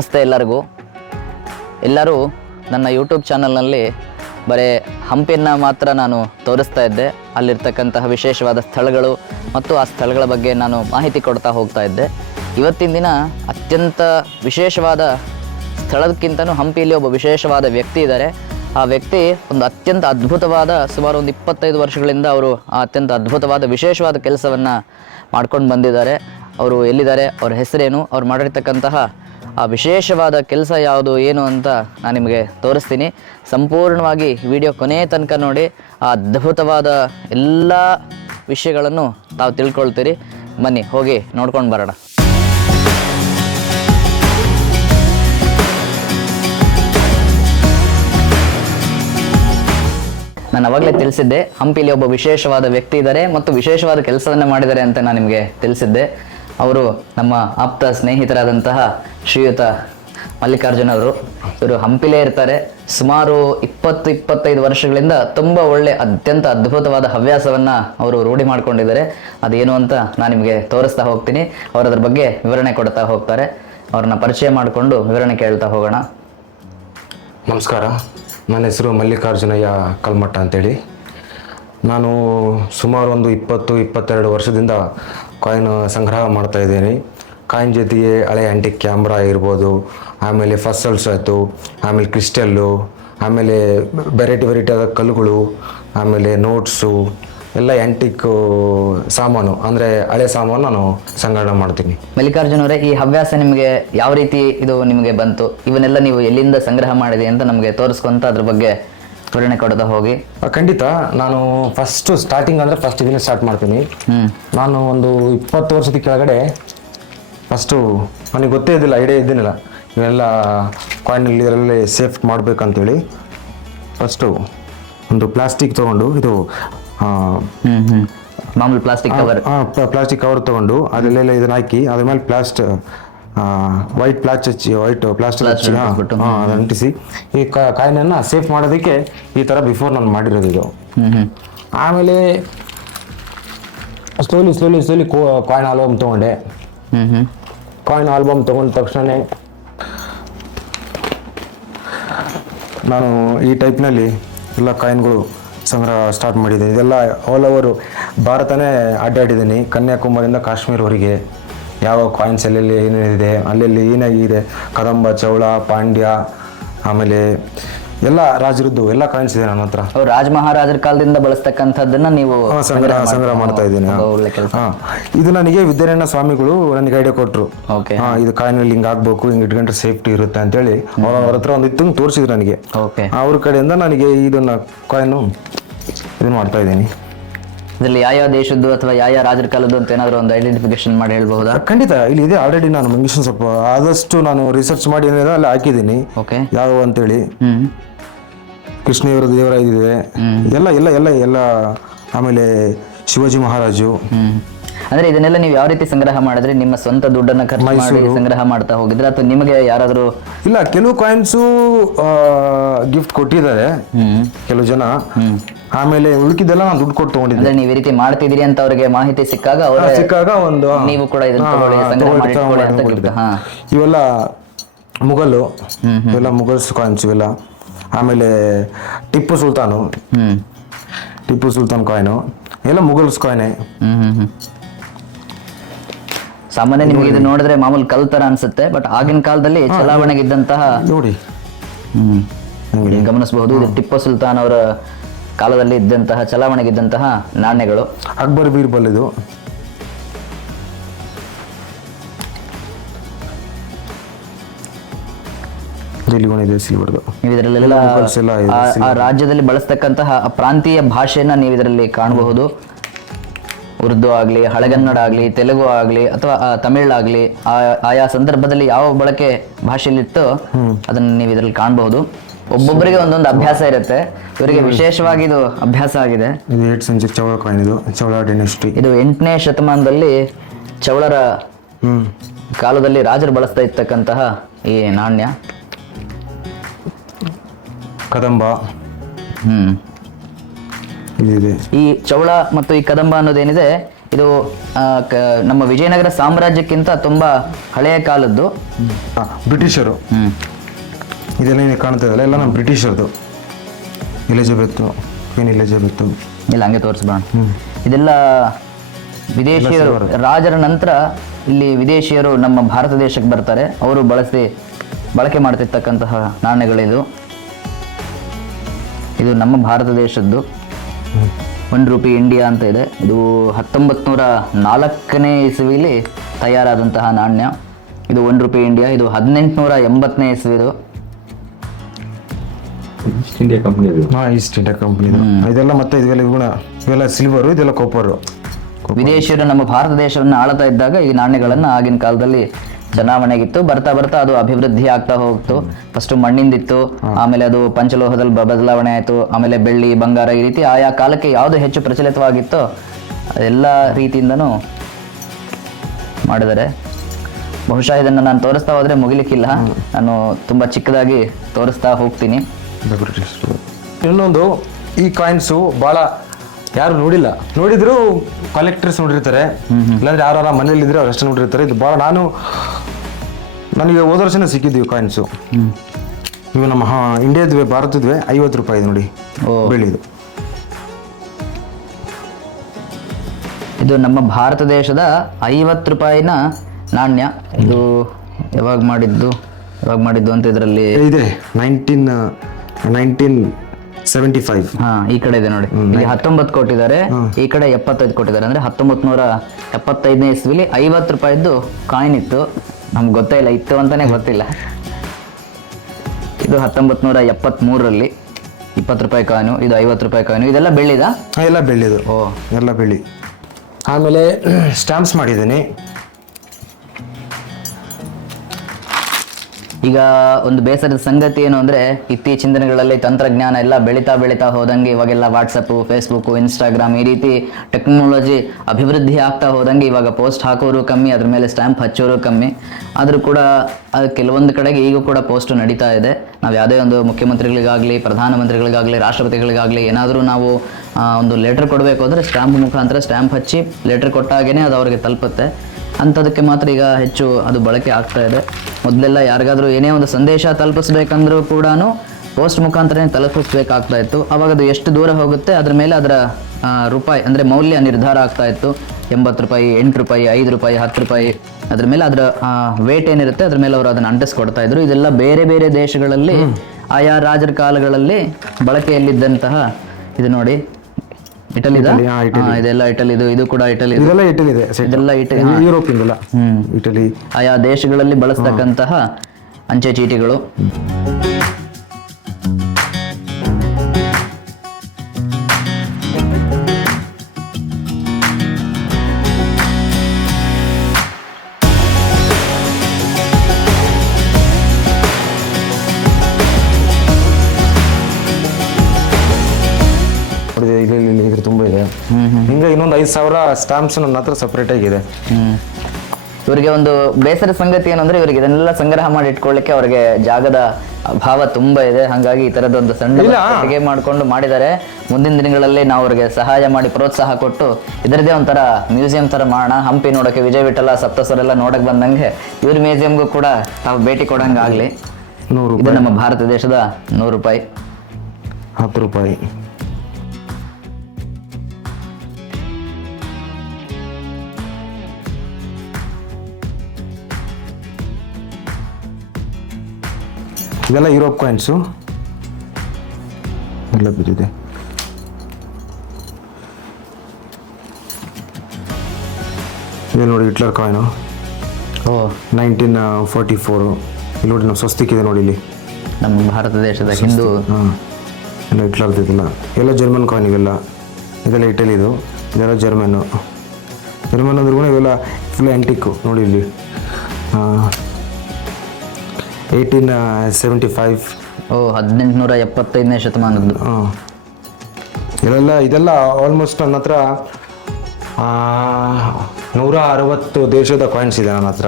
ನಮಸ್ತೆ ಎಲ್ಲರೂ ನನ್ನ ಯೂಟ್ಯೂಬ್ ಚಾನಲ್ನಲ್ಲಿ ಬರೀ ಹಂಪಿಯನ್ನು ಮಾತ್ರ ನಾನು ತೋರಿಸ್ತಾ ಇದ್ದೆ. ಅಲ್ಲಿರ್ತಕ್ಕಂತಹ ವಿಶೇಷವಾದ ಸ್ಥಳಗಳು ಮತ್ತು ಆ ಸ್ಥಳಗಳ ಬಗ್ಗೆ ನಾನು ಮಾಹಿತಿ ಕೊಡ್ತಾ ಹೋಗ್ತಾ ಇದ್ದೆ. ಇವತ್ತಿನ ದಿನ ಅತ್ಯಂತ ವಿಶೇಷವಾದ ಸ್ಥಳಕ್ಕಿಂತಲೂ ಹಂಪಿಯಲ್ಲಿ ಒಬ್ಬ ವಿಶೇಷವಾದ ವ್ಯಕ್ತಿ ಇದ್ದಾರೆ. ಆ ವ್ಯಕ್ತಿ ಒಂದು ಅತ್ಯಂತ ಅದ್ಭುತವಾದ ಸುಮಾರು ಒಂದು 25 ವರ್ಷಗಳಿಂದ ಅವರು ಆ ಅತ್ಯಂತ ಅದ್ಭುತವಾದ ವಿಶೇಷವಾದ ಕೆಲಸವನ್ನು ಮಾಡ್ಕೊಂಡು ಬಂದಿದ್ದಾರೆ. ಅವರು ಎಲ್ಲಿದ್ದಾರೆ, ಅವ್ರ ಹೆಸರೇನು, ಅವ್ರು ಮಾಡಿರ್ತಕ್ಕಂತಹ ಆ ವಿಶೇಷವಾದ ಕೆಲಸ ಯಾವುದು ಏನು ಅಂತ ನಾನು ನಿಮಗೆ ತೋರಿಸ್ತೀನಿ. ಸಂಪೂರ್ಣವಾಗಿ ವಿಡಿಯೋ ಕೊನೆಯ ತನಕ ನೋಡಿ. ಆ ಅದ್ಭುತವಾದ ಎಲ್ಲ ವಿಷಯಗಳನ್ನು ತಾವು ತಿಳ್ಕೊಳ್ತೀರಿ. ಬನ್ನಿ ಹೋಗಿ ನೋಡ್ಕೊಂಡು ಬರೋಣ. ನಾನು ಅವಾಗಲೇ ತಿಳಿಸಿದ್ದೆ, ಹಂಪಿಲಿ ಒಬ್ಬ ವಿಶೇಷವಾದ ವ್ಯಕ್ತಿ ಇದ್ದಾರೆ ಮತ್ತು ವಿಶೇಷವಾದ ಕೆಲಸವನ್ನು ಮಾಡಿದ್ದಾರೆ ಅಂತ ನಾನು ನಿಮಗೆ ತಿಳಿಸಿದ್ದೆ. ಅವರು ನಮ್ಮ ಆಪ್ತ ಸ್ನೇಹಿತರಾದಂತಹ ಶ್ರೀಯುತ ಮಲ್ಲಿಕಾರ್ಜುನ್ ಅವರು. ಇವರು ಹಂಪಿಲೇ ಇರ್ತಾರೆ. ಸುಮಾರು 20-25 ವರ್ಷಗಳಿಂದ ತುಂಬ ಒಳ್ಳೆ ಅತ್ಯಂತ ಅದ್ಭುತವಾದ ಹವ್ಯಾಸವನ್ನು ಅವರು ರೂಢಿ ಮಾಡ್ಕೊಂಡಿದ್ದಾರೆ. ಅದೇನು ಅಂತ ನಾನು ನಿಮಗೆ ತೋರಿಸ್ತಾ ಹೋಗ್ತೀನಿ. ಅವರು ಅದ್ರ ಬಗ್ಗೆ ವಿವರಣೆ ಕೊಡ್ತಾ ಹೋಗ್ತಾರೆ. ಅವ್ರನ್ನ ಪರಿಚಯ ಮಾಡಿಕೊಂಡು ವಿವರಣೆ ಕೇಳ್ತಾ ಹೋಗೋಣ. ನಮಸ್ಕಾರ, ನನ್ನ ಹೆಸರು ಮಲ್ಲಿಕಾರ್ಜುನಯ್ಯ ಕಲ್ಮಠ ಅಂತೇಳಿ. ನಾನು ಸುಮಾರು ಒಂದು 20-22 ವರ್ಷದಿಂದ ಕಾಯಿನ್ ಸಂಗ್ರಹ ಮಾಡ್ತಾ ಇದ್ದೀನಿ. ಕಾಯಿನ್ ಜೊತೆಗೆ ಹಳೆ ಆ್ಯಂಟಿಕ್ ಕ್ಯಾಮ್ರಾ ಇರ್ಬೋದು, ಆಮೇಲೆ ಫಸಲ್ಸ್ ಆಯಿತು, ಆಮೇಲೆ ಕ್ರಿಸ್ಟಲ್ಲು, ಆಮೇಲೆ ವೆರೈಟಿಯಾದ ಕಲ್ಲುಗಳು, ಆಮೇಲೆ ನೋಟ್ಸು ಎಲ್ಲ ಆ್ಯಂಟಿಕ್ ಸಾಮಾನು ಅಂದರೆ ಹಳೆ ಸಾಮಾನು ನಾನು ಸಂಗ್ರಹಣೆ ಮಾಡ್ತೀನಿ. ಮಲ್ಲಿಕಾರ್ಜುನ್ ಅವರೇ, ಈ ಹವ್ಯಾಸ ನಿಮಗೆ ಯಾವ ರೀತಿ ಇದು ನಿಮಗೆ ಬಂತು? ಇವನ್ನೆಲ್ಲ ನೀವು ಎಲ್ಲಿಂದ ಸಂಗ್ರಹ ಮಾಡಿದೆ ಅಂತ ನಮಗೆ ತೋರಿಸ್ಕೊಂತ ಅದ್ರ ಬಗ್ಗೆ ವಿವರಣೆ ಕೊಡ್ತಾ ಹೋಗಿ. ಖಂಡಿತ. ನಾನು ಸ್ಟಾರ್ಟಿಂಗ್ ಅಂದರೆ ಫಸ್ಟ್ ಇದನ್ನ ಸ್ಟಾರ್ಟ್ ಮಾಡ್ತೀನಿ. ನಾನು ಒಂದು 20 ವರ್ಷದ ಕೆಳಗಡೆ ನನಗೆ ಗೊತ್ತೇ ಇದ್ದಿಲ್ಲ, ಐಡಿಯಾ ಇದ್ದಿಲ್ಲ ಇವೆಲ್ಲ ಕಾಯಿನಲ್ಲಿ ಇದರಲ್ಲಿ ಸೇಫ್ ಮಾಡಬೇಕಂತೇಳಿ. ಒಂದು ಪ್ಲಾಸ್ಟಿಕ್ ತೊಗೊಂಡು, ಇದು ಮಾಮೂಲಿ ಪ್ಲಾಸ್ಟಿಕ್ ಕವರ್ ತೊಗೊಂಡು ಅದರಲ್ಲೆಲ್ಲ ಇದನ್ನ ಹಾಕಿ ಅದ್ರ ಮೇಲೆ ವೈಟ್ ಪ್ಲಾಸ್ಟಿಕ್ ಹಚ್ಚಿ ಅದನ್ನ ಅಂಟಿಸಿ ಈ ಕಾಯಿನನ್ನು ಸೇಫ್ ಮಾಡೋದಕ್ಕೆ ಈ ಥರ ಬಿಫೋರ್ ನಾನು ಮಾಡಿರೋದು ಇದು. ಆಮೇಲೆ ಸ್ಲೋಲಿ ಕಾಯಿನ್ ಆಲ್ಬಮ್ ತೊಗೊಂಡೆ. ಕಾಯಿನ್ ಆಲ್ಬಮ್ ತೊಗೊಂಡ ತಕ್ಷಣ ನಾನು ಈ ಟೈಪ್ನಲ್ಲಿ ಎಲ್ಲ ಕಾಯಿನ್ಗಳು ಸಂಗ್ರಹ ಸ್ಟಾರ್ಟ್ ಮಾಡಿದ್ದೀನಿ. ಇದೆಲ್ಲ ಆಲ್ ಓವರ್ ಭಾರತನೇ ಅಡ್ಡಾಡಿದ್ದೀನಿ. ಕನ್ಯಾಕುಮಾರಿಯಿಂದ ಕಾಶ್ಮೀರವರೆಗೆ ಯಾವ ಕಾಯಿನ್ಸ್ ಎಲ್ಲೆಲ್ಲಿ ಏನೇನಿದೆ, ಅಲ್ಲೆಲ್ಲಿ ಏನಾಗಿದೆ, ಕದಂಬ, ಚೌಳ, ಪಾಂಡ್ಯ, ಆಮೇಲೆ ಎಲ್ಲ ರಾಜರದ್ದು ಎಲ್ಲ ಕಾಯಿನ್ಸ್ ಇದೆ ನನ್ನ ಹತ್ರ. ರಾಜ ಮಹಾರಾಜರ ಕಾಲದಿಂದ ಬಳಸ್ತಕ್ಕಂಥದ್ದನ್ನ ನೀವು ಸಂಗ್ರಹ ಮಾಡ್ತಾ ಇದ್ದೀನಿ. ಇದು ನನಗೆ ವಿದ್ಯಾರಣ್ಯ ಸ್ವಾಮಿಗಳು ನನಗೆ ಐಡಿಯಾ ಕೊಟ್ಟರು. ಇದು ಕಾಯಿನಲ್ಲಿ ಹಿಂಗೆ ಆಗ್ಬೇಕು, ಹಿಂಗೆ ಇಟ್ಕೊಂಡ್ರೆ ಸೇಫ್ಟಿ ಇರುತ್ತೆ ಅಂತೇಳಿ ಅವ್ರ ಹತ್ರ ಒಂದು ಇತ್ತು ತೋರಿಸಿದ್ರು ನನಗೆ. ಅವ್ರ ಕಡೆಯಿಂದ ನನಗೆ ಇದನ್ನ ಕಾಯಿನು ಇದನ್ನ ಮಾಡ್ತಾ ಇದ್ದೀನಿ. ಇದರಲ್ಲಿ ಯಾವ ದೇಶದ್ದು ಅಥವಾ ಯಾವ ರಾಜರ ಕಾಲದ್ದು ಅಂತ ಏನಾದರೂ ಒಂದು ಐಡೆಂಟಿಫಿಕೇಶನ್ ಮಾಡಿ ಹೇಳ್ಬಹುದಾ? ಖಂಡಿತ, ಇಲ್ಲಿ ಇದೆ ಆಲ್ರೆಡಿ. ನಾನು ಮೆನ್ಷನ್ ಸ್ವಲ್ಪ ಆದಷ್ಟು ನಾನು ರಿಸರ್ಚ್ ಮಾಡಿ ಏನಿದೆ ಅಲ್ಲಿ ಹಾಕಿದ್ದೀನಿ ಯಾವ ಅಂತೇಳಿ. ಕೃಷ್ಣೇವರ ದೇವರಾಯ ಇದೆ, ಎಲ್ಲ ಎಲ್ಲ ಎಲ್ಲ ಎಲ್ಲ ಆಮೇಲೆ ಶಿವಾಜಿ ಮಹಾರಾಜು. ಅಂದ್ರೆ ಇದನ್ನೆಲ್ಲ ನೀವು ಯಾವ ರೀತಿ ಸಂಗ್ರಹ ಮಾಡಿದ್ರೆ? ನಿಮ್ಮ ಸ್ವಂತ ದುಡ್ಡನ್ನ ಖರ್ಚು ಮಾಡಿ ಸಂಗ್ರಹ ಮಾಡ್ತಾ ಹೋಗಿದ್ರೆ ಅಥವಾ ನಿಮಗೆ ಯಾರಾದರೂ? ಇಲ್ಲ, ಕೆಲವು ಕಾಯಿನ್ಸು ಗಿಫ್ಟ್ ಕೊಟ್ಟಿದ್ದಾರೆ ಕೆಲವು ಜನ. ಆಮೇಲೆ ಉಳ್ಕಿದ್ದೆಲ್ಲ ನಾನು ದುಡ್ಡು ಕೊಟ್ಟು ತಗೊಂಡಿದ್ದೆ. ನೀವು ಈ ರೀತಿ ಮಾಡ್ತಿದ್ದೀರಿ ಅಂತ ಅವರಿಗೆ ಮಾಹಿತಿ ಸಿಕ್ಕಾಗ ಒಂದು ನೀವು ಕೂಡ ಇವೆಲ್ಲ ಮುಘಲು, ಇವೆಲ್ಲ ಮುಘಲ್ಸ್ ಕಾಯಿನ್ಸ್ ಇವೆಲ್ಲ. ಆಮೇಲೆ ಟಿಪ್ಪು ಸುಲ್ತಾನ್ ಕಾಯಿನು ಎಲ್ಲ ಮುಘಲ್ಸ್ ಕಾಯಿನೆ. ಸಾಮಾನ್ಯ ನಿಮಗೆ ಇದು ನೋಡಿದ್ರೆ ಮಾಮೂಲಿ ಕಲ್ ತರ ಅನ್ಸುತ್ತೆ, ಬಟ್ ಆಗಿನ ಕಾಲದಲ್ಲಿ ಚಲಾವಣೆಗಿದ್ದಂತಹ ನೋಡಿ ಗಮನಿಸಬಹುದು. ಇದು ಟಿಪ್ಪು ಸುಲ್ತಾನ್ ಅವರ ಕಾಲದಲ್ಲಿ ಇದ್ದಂತಹ ಚಲಾವಣೆಗಿದ್ದಂತಹ ನಾಣ್ಯಗಳು. ಅಕ್ಬರ್ ಬೀರ್ಬಲ್ ಇದು. ನೀವು ಇದರಲ್ಲೆಲ್ಲ ಆ ರಾಜ್ಯದಲ್ಲಿ ಬಳಸ್ತಕ್ಕಂತಹ ಪ್ರಾಂತೀಯ ಭಾಷೆಯನ್ನ ನೀವು ಇದರಲ್ಲಿ ಕಾಣಬಹುದು. ಉರ್ದು ಆಗಲಿ, ಹಳೆಗನ್ನಡ ಆಗಲಿ, ತೆಲುಗು ಆಗಲಿ ಅಥವಾ ತಮಿಳ್ ಆಗಲಿ, ಆಯಾ ಸಂದರ್ಭದಲ್ಲಿ ಯಾವ ಬಳಕೆ ಭಾಷೆಯಲ್ಲಿತ್ತು ಅದನ್ನು ನೀವು ಇದರಲ್ಲಿ ಕಾಣಬಹುದು. ಒಬ್ಬೊಬ್ಬರಿಗೆ ಒಂದೊಂದು ಅಭ್ಯಾಸ ಇರುತ್ತೆ. ಇವರಿಗೆ ವಿಶೇಷವಾಗಿ ಇದು ಅಭ್ಯಾಸ ಆಗಿದೆ. ಇದು 8th ಸೆಂಚುರಿ ಚೌಳ ಕಾಯಿನ್. ಇದು ಚೌಳ ಡೈನೆಸ್ಟಿ. ಇದು 8ನೇ ಶತಮಾನದಲ್ಲಿ ಚೌಳರ ಕಾಲದಲ್ಲಿ ರಾಜರು ಬಳಸ್ತಾ ಇರ್ತಕ್ಕಂತಹ ಈ ನಾಣ್ಯ. ಕದಂಬ. ಈ ಚೌಳ ಮತ್ತು ಈ ಕದಂಬ ಅನ್ನೋದೇನಿದೆ, ಇದು ನಮ್ಮ ವಿಜಯನಗರ ಸಾಮ್ರಾಜ್ಯಕ್ಕಿಂತ ತುಂಬ ಹಳೆಯ ಕಾಲದ್ದು. ಬ್ರಿಟಿಷರು ಇದೆಲ್ಲ ಏನು ಕಾಣ್ತಾ ಇದೆಯಲ್ಲ ಎಲ್ಲ ನಮ್ಮ ಬ್ರಿಟಿಷರ್ದು. ಎಲಿಜಬೆತ್ತು, ಕ್ವೀನ್ ಎಲಿಜಬೆತ್ತು ಇಲ್ಲ ಹಂಗೆ ತೋರಿಸ್ಬೋಣ. ಇದೆಲ್ಲ ವಿದೇಶಿಯರು, ರಾಜರ ನಂತರ ಇಲ್ಲಿ ವಿದೇಶಿಯರು ನಮ್ಮ ಭಾರತ ದೇಶಕ್ಕೆ ಬರ್ತಾರೆ, ಅವರು ಬಳಕೆ ಮಾಡ್ತಿರ್ತಕ್ಕಂತಹ ನಾಣ್ಯಗಳಿದು. ಇದು ನಮ್ಮ ಭಾರತ ದೇಶದ್ದು ₹1 ಇಂಡಿಯಾ ಅಂತ ಇದೆ. ಇದು 1904ನೇ ಇಸವಿಲಿ ತಯಾರಾದಂತಹ ನಾಣ್ಯ. ಇದು ₹1 ಇಂಡಿಯಾ. ಇದು 1880ನೇ ಇಸವಿದು. East India company. ಇದೆಲ್ಲ ಮತ್ತೆ ಇವೆಲ್ಲ ಸಿಲ್ವರು, ಇದೆಲ್ಲ ಕಾಪರು. ವಿದೇಶಿಯರು ನಮ್ಮ ಭಾರತ ದೇಶವನ್ನು ಆಳ್ತಾ ಇದ್ದಾಗ ಈ ನಾಣ್ಯಗಳನ್ನು ಆಗಿನ ಕಾಲದಲ್ಲಿ ಚಲಾವಣೆಗಿತ್ತು. ಬರ್ತಾ ಬರ್ತಾ ಅದು ಅಭಿವೃದ್ಧಿ ಆಗ್ತಾ ಹೋಗ್ತು. ಫಸ್ಟ್ ಮಣ್ಣಿಂದಿತ್ತು, ಆಮೇಲೆ ಅದು ಪಂಚಲೋಹದಲ್ಲಿ ಬದಲಾವಣೆ ಆಯಿತು, ಆಮೇಲೆ ಬೆಳ್ಳಿ, ಬಂಗಾರ, ಈ ರೀತಿ ಆಯಾ ಕಾಲಕ್ಕೆ ಯಾವುದು ಹೆಚ್ಚು ಪ್ರಚಲಿತವಾಗಿತ್ತೋ ಅದೆಲ್ಲ ರೀತಿಯಿಂದನೂ ಮಾಡಿದ್ದಾರೆ. ಬಹುಶಃ ಇದನ್ನು ನಾನು ತೋರಿಸ್ತಾ ಹೋದರೆ ಮುಗಿಲಿಕ್ಕಿಲ್ಲ. ನಾನು ತುಂಬ ಚಿಕ್ಕದಾಗಿ ತೋರಿಸ್ತಾ ಹೋಗ್ತೀನಿ. ಇನ್ನೊಂದು, ಈ ಕಾಯಿನ್ಸು ಭಾಳ ಯಾರು ನೋಡಿದ್ರು ಕಲೆಕ್ಟರ್ಸ್ ನೋಡಿರ್ತಾರೆ, ಇಲ್ಲಾಂದ್ರೆ ಯಾರು ಮನೇಲಿ ಇದ್ರೆ ಅವ್ರು ಅಷ್ಟೇ ನೋಡಿರ್ತಾರೆ. ಇದು ಭಾಳ ನನಗೆ ಹೋದ ವರ್ಷನೇ ಸಿಕ್ಕಿದ್ವಿ ಕಾಯಿನ್ಸು. ಇವು ನಮ್ಮ ಇಂಡಿಯಾದ್ವಿ, ಭಾರತದ್ವಿ. ₹50 ನೋಡಿ ಬೆಳ್ಳಿದು. ಇದು ನಮ್ಮ ಭಾರತ ದೇಶದ ₹50 ನಾಣ್ಯ. ಇದು ಯಾವಾಗ ಮಾಡಿದ್ದು ಅಂತ ಇದರಲ್ಲಿ ಇದೆ, 1975. ಈ ಕಡೆ ಇದೆ ನೋಡಿ, ಇಲ್ಲಿ 19 ಕೊಟ್ಟಿದ್ದಾರೆ, ಈ ಕಡೆ 75 ಕೊಟ್ಟಿದ್ದಾರೆ. ಅಂದ್ರೆ 1975ನೇ ಇಸ್ವಿಲಿ ₹50 ಕಾಯಿನ್ ಇತ್ತು. ನಮ್ಗೆ ಗೊತ್ತೇ ಇಲ್ಲ, ಇತ್ತು ಅಂತಾನೆ ಗೊತ್ತಿಲ್ಲ. ಇದು 1973ರಲ್ಲಿ ₹20 ಕಾಯಿನು, ಇದು ₹50 ಕಾಯಿನು. ಇದೆಲ್ಲ ಬೆಳ್ಳಿದ? ಎಲ್ಲ ಬೆಳ್ಳಿದು. ಎಲ್ಲ ಬೆಳ್ಳಿ. ಆಮೇಲೆ ಸ್ಟ್ಯಾಂಪ್ಸ್ ಮಾಡಿದ್ದೀನಿ. ಈಗ ಒಂದು ಬೇಸರದ ಸಂಗತಿ ಏನು ಅಂದರೆ, ಇತ್ತೀಚಿನ ದಿನಗಳಲ್ಲಿ ತಂತ್ರಜ್ಞಾನ ಎಲ್ಲ ಬೆಳೀತಾ ಹೋದಂಗೆ ಇವಾಗೆಲ್ಲ ವಾಟ್ಸಪ್ಪು, ಫೇಸ್ಬುಕ್ಕು, ಇನ್ಸ್ಟಾಗ್ರಾಮ್ ಈ ರೀತಿ ಟೆಕ್ನಾಲಜಿ ಅಭಿವೃದ್ಧಿ ಆಗ್ತಾ ಹೋದಂಗೆ ಇವಾಗ ಪೋಸ್ಟ್ ಹಾಕೋರು ಕಮ್ಮಿ, ಅದ್ರ ಮೇಲೆ ಸ್ಟ್ಯಾಂಪ್ ಹಚ್ಚೋರು ಕಮ್ಮಿ. ಆದರೂ ಕೂಡ ಕೆಲವೊಂದು ಕಡೆಗೆ ಈಗೂ ಕೂಡ ಪೋಸ್ಟ್ ನಡೀತಾ ಇದೆ. ನಾವು ಯಾವುದೇ ಒಂದು ಮುಖ್ಯಮಂತ್ರಿಗಳಿಗಾಗಲಿ, ಪ್ರಧಾನಮಂತ್ರಿಗಳಿಗಾಗಲಿ, ರಾಷ್ಟ್ರಪತಿಗಳಿಗಾಗಲಿ ಏನಾದರೂ ನಾವು ಒಂದು ಲೆಟರ್ ಕೊಡಬೇಕು ಅಂದರೆ ಸ್ಟ್ಯಾಂಪ್ ಮುಖಾಂತರ ಸ್ಟ್ಯಾಂಪ್ ಹಚ್ಚಿ ಲೆಟರ್ ಕೊಟ್ಟಾಗೇ ಅದು ಅವ್ರಿಗೆ ತಲುಪುತ್ತೆ. ಅಂಥದಕ್ಕೆ ಮಾತ್ರ ಈಗ ಹೆಚ್ಚು ಅದು ಬಳಕೆ ಆಗ್ತಾ ಇದೆ. ಮೊದಲೆಲ್ಲ ಯಾರಿಗಾದರೂ ಏನೇ ಒಂದು ಸಂದೇಶ ತಲುಪಿಸ್ಬೇಕಂದ್ರೂ ಕೂಡ ಪೋಸ್ಟ್ ಮುಖಾಂತರನೇ ತಲುಪಿಸ್ಬೇಕಾಗ್ತಾ ಇತ್ತು. ಅವಾಗ ಅದು ಎಷ್ಟು ದೂರ ಹೋಗುತ್ತೆ ಅದ್ರ ಮೇಲೆ ಅದರ ರೂಪಾಯಿ ಅಂದರೆ ಮೌಲ್ಯ ನಿರ್ಧಾರ ಆಗ್ತಾ ಇತ್ತು. ₹80, ₹8, ₹5, ₹10, ಅದ್ರ ಮೇಲೆ ಅದರ ವೇಟ್ ಏನಿರುತ್ತೆ ಅದ್ರ ಮೇಲೆ ಅವರು ಅದನ್ನು ಅಂಟಿಸ್ಕೊಡ್ತಾ ಇದ್ರು. ಇದೆಲ್ಲ ಬೇರೆ ಬೇರೆ ದೇಶಗಳಲ್ಲಿ ಆಯಾ ರಾಜರ ಕಾಲಗಳಲ್ಲಿ ಬಳಕೆಯಲ್ಲಿದ್ದಂತಹ. ಇದು ನೋಡಿ, ಇಟಲಿದ, ಇದೆಲ್ಲ ಇಟಲಿದು, ಇದು ಕೂಡ ಇಟಲಿ, ಇದೆಲ್ಲ ಇಟಲಿ ಇದೆ, ಇದೆಲ್ಲ ಯುರೋಪ್ ಇಂದಲ್ಲ, ಇಟಲಿ ಆಯಾ ದೇಶಗಳಲ್ಲಿ ಬಳಸ್ತಕ್ಕಂತಹ ಅಂಚೆ ಚೀಟಿಗಳು. ಇದ್ರ ತುಂಬ ಇದೆ. ಹಿಂಗೆ ಇನ್ನೊಂದು 5,000 ಸ್ಟಾಂಪ್ಸ್ ನನ್ನ ಹತ್ರ ಸಪ್ರೇಟ್ ಆಗಿದೆ. ಇವರಿಗೆ ಒಂದು ಬೇಸರ ಸಂಗತಿ ಏನಂದ್ರೆ, ಇವರಿಗೆ ಇದನ್ನೆಲ್ಲ ಸಂಗ್ರಹ ಮಾಡಿ ಇಟ್ಕೊಳ್ಳಿಕ್ಕೆ ಅವರಿಗೆ ಜಾಗದ ಅಭಾವ ತುಂಬಾ ಇದೆ. ಹಾಗಾಗಿ ಈ ತರದೊಂದು ಸಣ್ಣ ಪೆಟ್ಟಿಗೆ ಮಾಡ್ಕೊಂಡು ಮಾಡಿದ್ದಾರೆ. ಮುಂದಿನ ದಿನಗಳಲ್ಲಿ ನಾವು ಅವರಿಗೆ ಸಹಾಯ ಮಾಡಿ ಪ್ರೋತ್ಸಾಹ ಕೊಟ್ಟು ಇದರದೇ ಒಂಥರ ಮ್ಯೂಸಿಯಂ ತರ ಮಾಡೋಣ. ಹಂಪಿ ನೋಡಕ್ಕೆ, ವಿಜಯ ವಿಠಲ, ಸಪ್ತಸ್ವರ ಎಲ್ಲ ನೋಡಕ್ ಬಂದಂಗೆ ಇವ್ರ ಮ್ಯೂಸಿಯಂಗೂ ಕೂಡ ತಾವು ಭೇಟಿ ಕೊಡಂಗೆ ಆಗ್ಲಿ. ಇದು ನಮ್ಮ ಭಾರತ ದೇಶದ ₹100, ₹10. ಇದೆಲ್ಲ ಯುರೋಪ್ ಕಾಯಿನ್ಸು ಎಲ್ಲ ಬಿದ್ದಿದೆ. ಇದು ನೋಡಿ ಹಿಟ್ಲರ್ ಕಾಯಿನು, 1944. ಇಲ್ಲಿ ನೋಡಿ ನಮ್ಮ ಸ್ವಸ್ತಿಕ್ ಇದೆ ನೋಡಿ, ಇಲ್ಲಿ ನಮ್ಮ ಭಾರತ ದೇಶದ ಹಿಂದೂ. ಎಲ್ಲ ಹಿಟ್ಲರ್ದು. ಇದೆಲ್ಲ ಎಲ್ಲ ಜರ್ಮನ್ ಕಾಯಿನ್. ಇವೆಲ್ಲ ಇದೆಲ್ಲ ಇಟಲಿದು, ಇದೆಲ್ಲ ಜರ್ಮನ್ ಅಂದ್ರೂ ಕೂಡ ಇವೆಲ್ಲ ಫುಲ್ ಆ್ಯಂಟಿಕ್ಕು ನೋಡಿ. ಇಲ್ಲಿ 1875. 1875ನೇ ಶತಮಾನದ್ದು. ಇದೆಲ್ಲ ಆಲ್ಮೋಸ್ಟ್ ನನ್ನ ಹತ್ರ 160 ದೇಶದ ಕಾಯಿನ್ಸ್ ಇದೆ ನನ್ನ ಹತ್ರ.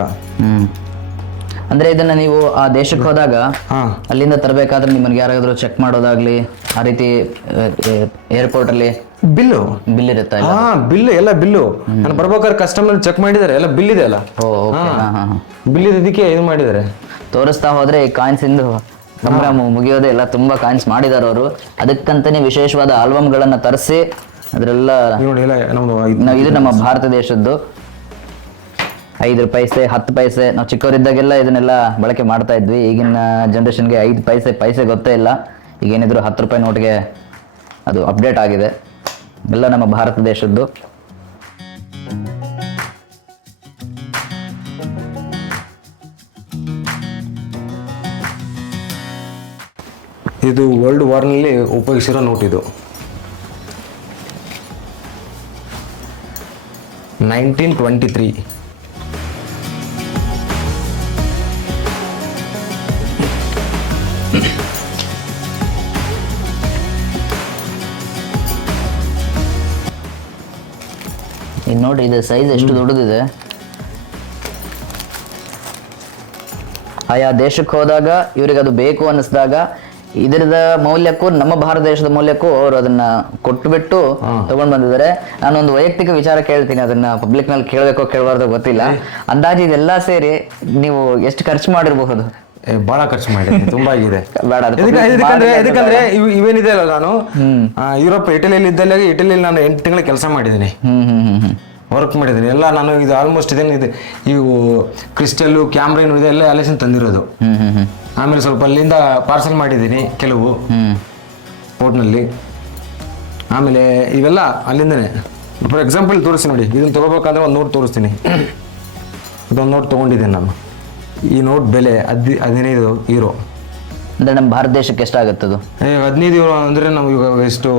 ಅಂದ್ರೆ ಇದನ್ನ ನೀವು ಆ ದೇಶಕ್ಕೆ ಹೋದಾಗ ಹಾಂ ಅಲ್ಲಿಂದ ತರಬೇಕಾದ್ರೆ ನಿಮ್ಮನ್ಗೆ ಯಾರಾದ್ರೂ ಚೆಕ್ ಮಾಡೋದಾಗ್ಲಿ ಆ ರೀತಿ ಏರ್ಪೋರ್ಟ್ ಅಲ್ಲಿ ಬಿಲ್ಲು ಬಿಲ್ ಇರುತ್ತಾ ಇಲ್ಲ? ಹಾಂ ಬಿಲ್ಲು ಎಲ್ಲ ಬಿಲ್ಲು ನಾನು ಬರ್ಬೇಕಾದ್ರೆ ಕಸ್ಟಮರ್ ಚೆಕ್ ಮಾಡಿದ್ದಾರೆ ಎಲ್ಲ ಬಿಲ್ ಇದೆ ಅಲ್ಲ ಓ ಓಕೆ. ಬಿಲ್ ಇದಕ್ಕೆ ಇದು ಮಾಡಿದ್ದಾರೆ. ತೋರಿಸ್ತಾ ಹೋದ್ರೆ ಈ ಕಾಯಿನ್ಸ್ ಇಂದು ಸಂಭ್ರಮ ಮುಗಿಯೋದೇ ಇಲ್ಲ. ತುಂಬಾ ಕಾಯಿನ್ಸ್ ಮಾಡಿದಾರೆ ಅವರು. ಅದಕ್ಕಂತಾನೆ ವಿಶೇಷವಾದ ಆಲ್ಬಮ್ಗಳನ್ನ ತರಿಸಿ ಅದ್ರೆಲ್ಲ ಈಗ ನೋಡಿ ಎಲ್ಲ ನಮ್ದು ಇದು ನಮ್ಮ ಭಾರತ ದೇಶದ್ದು 5 ಪೈಸೆ 10 ಪೈಸೆ ನಾವು ಚಿಕ್ಕವರಿದ್ದಾಗೆಲ್ಲ ಇದನ್ನೆಲ್ಲ ಬಳಕೆ ಮಾಡ್ತಾ ಇದ್ವಿ. ಈಗಿನ ಜನ್ರೇಷನ್ಗೆ 5 ಪೈಸೆ ಗೊತ್ತೇ ಇಲ್ಲ. ಈಗೇನಿದ್ರು 10 ರೂಪಾಯಿ ನೋಟ್ಗೆ ಅದು ಅಪ್ಡೇಟ್ ಆಗಿದೆ. ಎಲ್ಲ ನಮ್ಮ ಭಾರತ ದೇಶದ್ದು. ಇದು ವರ್ಲ್ಡ್ ವಾರ್ನಲ್ಲಿ ಉಪಯೋಗಿಸಿರೋ ನೋಟ್ ಇದು 1923. ಇದು ನೋಡಿ, ಇದು ಸೈಜ್ ಎಷ್ಟು ದೊಡ್ಡದಿದೆ. ಆಯಾ ದೇಶಕ್ಕೆ ಹೋದಾಗ ಇವ್ರಿಗೆ ಅದು ಬೇಕು ಅನ್ನಿಸಿದಾಗ ಇದರದ ಮೌಲ್ಯಕ್ಕೂ ನಮ್ಮ ಭಾರತ ದೇಶದ ಮೌಲ್ಯಕ್ಕೂ ಅವರು ಅದನ್ನ ಕೊಟ್ಟುಬಿಟ್ಟು ತಗೊಂಡ್ ಬಂದಿದ್ದಾರೆ. ನಾನೊಂದು ವೈಯಕ್ತಿಕ ವಿಚಾರ ಕೇಳ್ತೀನಿ, ಅದನ್ನ ಪಬ್ಲಿಕ್ ನಲ್ಲಿ ಕೇಳಬೇಕೋ ಕೇಳಬಾರ್ದೋ ಗೊತ್ತಿಲ್ಲ. ಅಂದಾಜು ಇದೆಲ್ಲ ಸೇರಿ ನೀವು ಎಷ್ಟು ಖರ್ಚು ಮಾಡಿರಬಹುದು? ಬಹಳ ಖರ್ಚು ಮಾಡಿದ್ದೀನಿ, ತುಂಬಾ ಆಗಿದೆ. ಬೇಡ, ಅದು ಯಾಕಂದ್ರೆ ಇವೇನಿದೆ ಅಲ್ಲ, ನಾನು ಯುರೋಪ್ ಇಟಲಿಯಲ್ಲಿ ಇದ್ದಲ್ಲಿ ಇಟಲಿಯಲ್ಲಿ ನಾನು 8 ತಿಂಗಳ ಕೆಲಸ ಮಾಡಿದ್ದೀನಿ, ವರ್ಕ್ ಮಾಡಿದ್ದೀನಿ ಎಲ್ಲ. ನಾನು ಇದು ಆಲ್ಮೋಸ್ಟ್ ಇದು ಇವು ಕ್ರಿಸ್ಟಲ್ಲು ಕ್ಯಾಮ್ರೇನು ಇದೆಲ್ಲ ಅಲೆಸನ್ ತಂದಿರೋದು. ಆಮೇಲೆ ಸ್ವಲ್ಪ ಅಲ್ಲಿಂದ ಪಾರ್ಸಲ್ ಮಾಡಿದ್ದೀನಿ ಕೆಲವು ಪೋರ್ಟ್ನಲ್ಲಿ. ಆಮೇಲೆ ಇವೆಲ್ಲ ಅಲ್ಲಿಂದನೇ. ಫಾರ್ ಎಕ್ಸಾಂಪಲ್ ತೋರಿಸಿ ನೋಡಿ, ಇದನ್ನು ತೊಗೋಬೇಕಾದ್ರೆ ಒಂದು ನೋಟ್ ತೋರಿಸ್ತೀನಿ. ಇದೊಂದು ನೋಟ್ ತೊಗೊಂಡಿದ್ದೇನೆ ನಾನು. ಈ ನೋಟ್ ಬೆಲೆ 15 ಯೂರೋ. ಅಂದ್ರೆ ನಮ್ಮ ಭಾರತ ದೇಶಕ್ಕೆ ಎಷ್ಟಾಗುತ್ತದು? 15 ಯೂರೋ ಅಂದರೆ ನಾವು ಇವಾಗ ಎಷ್ಟು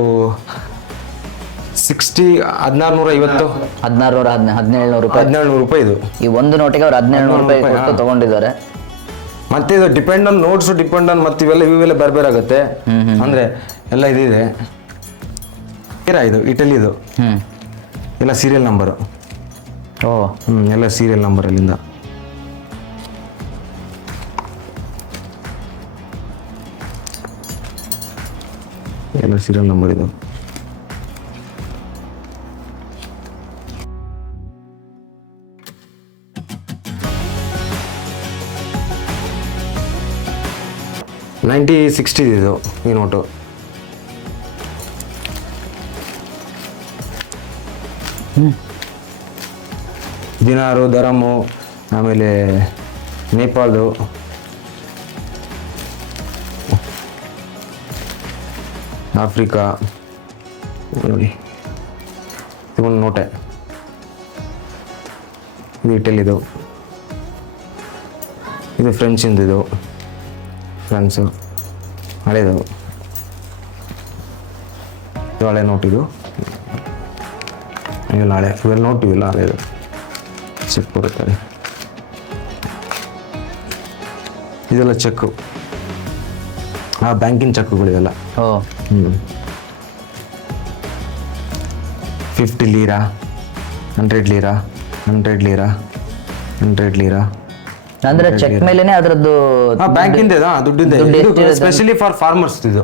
1650 1700 ರೂಪಾಯಿ 1700 ರೂಪಾಯಿ ಇದು. ಈ ಒಂದು ನೋಟಿಗೆ ಅವ್ರು 1700 ರೂಪಾಯಿ ಕೊಟ್ಟು ತಗೊಂಡಿದ್ದಾರೆ. ಮತ್ತೆ ಇದು depend on notes, depend on ಮತ್ತೆ ಇವೆಲ್ಲ ಬೇರೆ ಆಗುತ್ತೆ. ಅಂದ್ರೆ ಎಲ್ಲ ಇದಿದೆ. ಇದು ಇಟಲಿದು ಎಲ್ಲ ಸೀರಿಯಲ್ ನಂಬರು. ಓ ಎಲ್ಲ ಸೀರಿಯಲ್ ನಂಬರ್ ಅಲ್ಲಿಂದ. ಎಲ್ಲ ಸೀರಿಯಲ್ ನಂಬರ್ ಇದು. $1960 ಇದು ಈ ನೋಟು. ದಿನಾರು, ದರಮು, ಆಮೇಲೆ ನೇಪಾಳದು, ಆಫ್ರಿಕಾ ನೋಡಿ ಇದೊಂದು ನೋಟೆ. ಇದು ಇಟಲಿದು, ಇದು ಫ್ರೆಂಚಿಂದು, ಇದು ಫ್ರಾನ್ಸು ಹಳೇದು. ಇದು ಹಳೆ ನೋಟ್. ಇದು ಇವೆಲ್ಲ ಹಳೆ, ಇವೆಲ್ಲ ನೋಟ್, ಇವೆಲ್ಲ ಹಳೇದು. ಚೆಕ್ ಬರುತ್ತಾರೆ, ಇದೆಲ್ಲ ಚೆಕ್ಕು, ಆ ಬ್ಯಾಂಕಿನ ಚೆಕ್ಗಳಿವೆಲ್ಲ. ಓ 50 ಲೀರಾ, 100 ಲೀರಾ, 100 ಲೀರಾ, 100 ಲೀರಾ. ಅಂದ್ರೆ ಚೆಕ್ ಮೇಲೆನೆ ಅದರದ್ದು ಬ್ಯಾಂಕಿಂದ ದುಡ್ಡಿಂದ. ಸ್ಪೆಷಲಿ ಫಾರ್ ಫಾರ್ಮರ್ಸ್ ಇದು.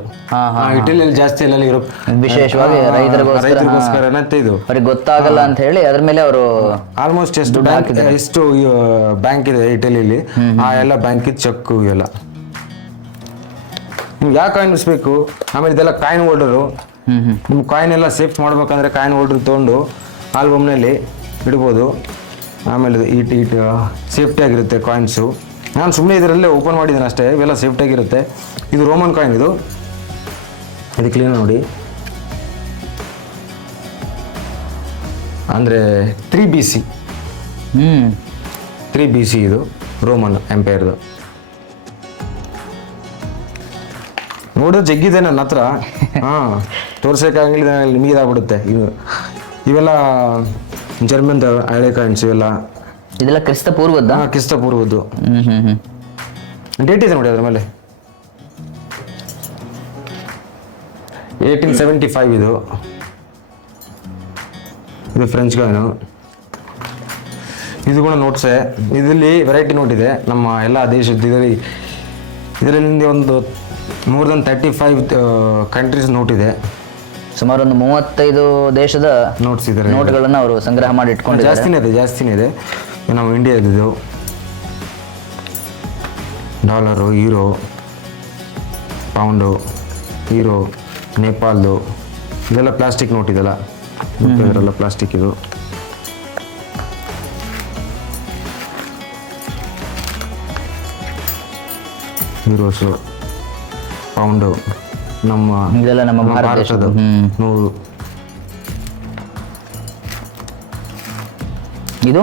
ಇಟಲಿಯಲ್ಲಿ ಜಾಸ್ತಿ ಎಲ್ಲ ಯುರೋಪ್ ವಿಶೇಷವಾಗಿ ರೈತರಿಗೋಸ್ಕರ ಇದು ಅವ್ರಿಗೆ ಗೊತ್ತಾಗಲ್ಲ ಅಂತ ಹೇಳಿ ಅದ್ರ ಮೇಲೆ ಅವರು ಆಲ್ಮೋಸ್ಟ್ ಎಷ್ಟು ಬ್ಯಾಂಕ್ ಇದೆ ಇಟಲಿಯಲ್ಲಿ, ಆ ಎಲ್ಲ ಬ್ಯಾಂಕಿದ ಚೆಕ್ ಇವೆಲ್ಲ. ನಿಮ್ಗೆ ಯಾವ ಕಾಯಿನ್ ಬೇಕು, ಆಮೇಲೆ ಇದೆಲ್ಲ ಕಾಯಿನ್ ಹೋಲ್ಡರು. ನಿಮ್ ಕಾಯಿನ್ ಎಲ್ಲ ಸೇಫ್ ಮಾಡ್ಬೇಕಂದ್ರೆ ಕಾಯಿನ್ ಹೋಲ್ಡರ್ ತೊಗೊಂಡು ಆಲ್ಬಮ್ನಲ್ಲಿ ಇಡ್ಬೋದು. ಆಮೇಲೆ ಈಟ್ ಸೇಫ್ಟಿ ಆಗಿರುತ್ತೆ ಕಾಯಿನ್ಸು. ನಾನು ಸುಮ್ಮನೆ ಇದರಲ್ಲೇ ಓಪನ್ ಮಾಡಿದ್ದೀನಿ ಅಷ್ಟೇ, ಇವೆಲ್ಲ ಸೇಫ್ಟಿ ಆಗಿರುತ್ತೆ. ಇದು ರೋಮನ್ ಕಾಯಿನ್. ಇದು ಕ್ಲೀನ್ ನೋಡಿ, ಅಂದರೆ 3 BC ಇದು ರೋಮನ್ ಎಂಪೈರ್ದು. ನೋಡಿದ್ರೆ ಜಗ್ಗಿದೆ ನನ್ನ ಹತ್ರ. ತೋರ್ಸೋಕ್ಕಾಗಲಿಲ್ಲ, ನಿಮಗೆ ಇದಾಗ್ಬಿಡುತ್ತೆ. ಇವೆಲ್ಲ ಜರ್ಮನ್ ಹಳೆ ಕಾಯಿನ್ಸ್ ಇವೆಲ್ಲ. ಇದೆಲ್ಲ ಕ್ರಿಸ್ತ ಪೂರ್ವದ? ಕ್ರಿಸ್ತ ಪೂರ್ವದ್ದು. ಡೇಟ್ ಇದೆ ನೋಡಿ ಅದ್ರ ಮೇಲೆ, 1875 ಇದು. ಇದು ಫ್ರೆಂಚ್ ಕಾಯಿನು. ಇದು ಕೂಡ ನೋಟ್ಸೇ. ಇದರಲ್ಲಿ ವೆರೈಟಿ ನೋಟ್ ಇದೆ ನಮ್ಮ ಎಲ್ಲ ದೇಶದ. ಇದರಲ್ಲಿ ಒಂದು ಮೋರ್ ದೆನ್ 35 ಕಂಟ್ರೀಸ್ ನೋಟ್ ಇದೆ. ಸುಮಾರು ಒಂದು 35 ದೇಶದ ನೋಟ್ಸ್ ಇದೆ. ನೋಟ್ಗಳನ್ನು ಅವರು ಸಂಗ್ರಹ ಮಾಡಿ ಇಟ್ಕೊಂಡಿದ್ದಾರೆ. ಜಾಸ್ತಿನೇ ಇದೆ. ನಮ್ಮ ಇಂಡಿಯಾದಿದು ಡಾಲರು, ಯೂರೋ, ಪೌಂಡು, ಯೂರೋ, ನೇಪಾಲ್ದು ಇದೆಲ್ಲ ಪ್ಲಾಸ್ಟಿಕ್ ನೋಟ್ ಇದೆಲ್ಲ. ಇದೆಲ್ಲ ಪ್ಲಾಸ್ಟಿಕ್ ಇದು. ಯೂರೋಸು, ಪೌಂಡು ಇದೆಲ್ಲ ನಮ್ಮ ಭಾರತದ 100. ಇದು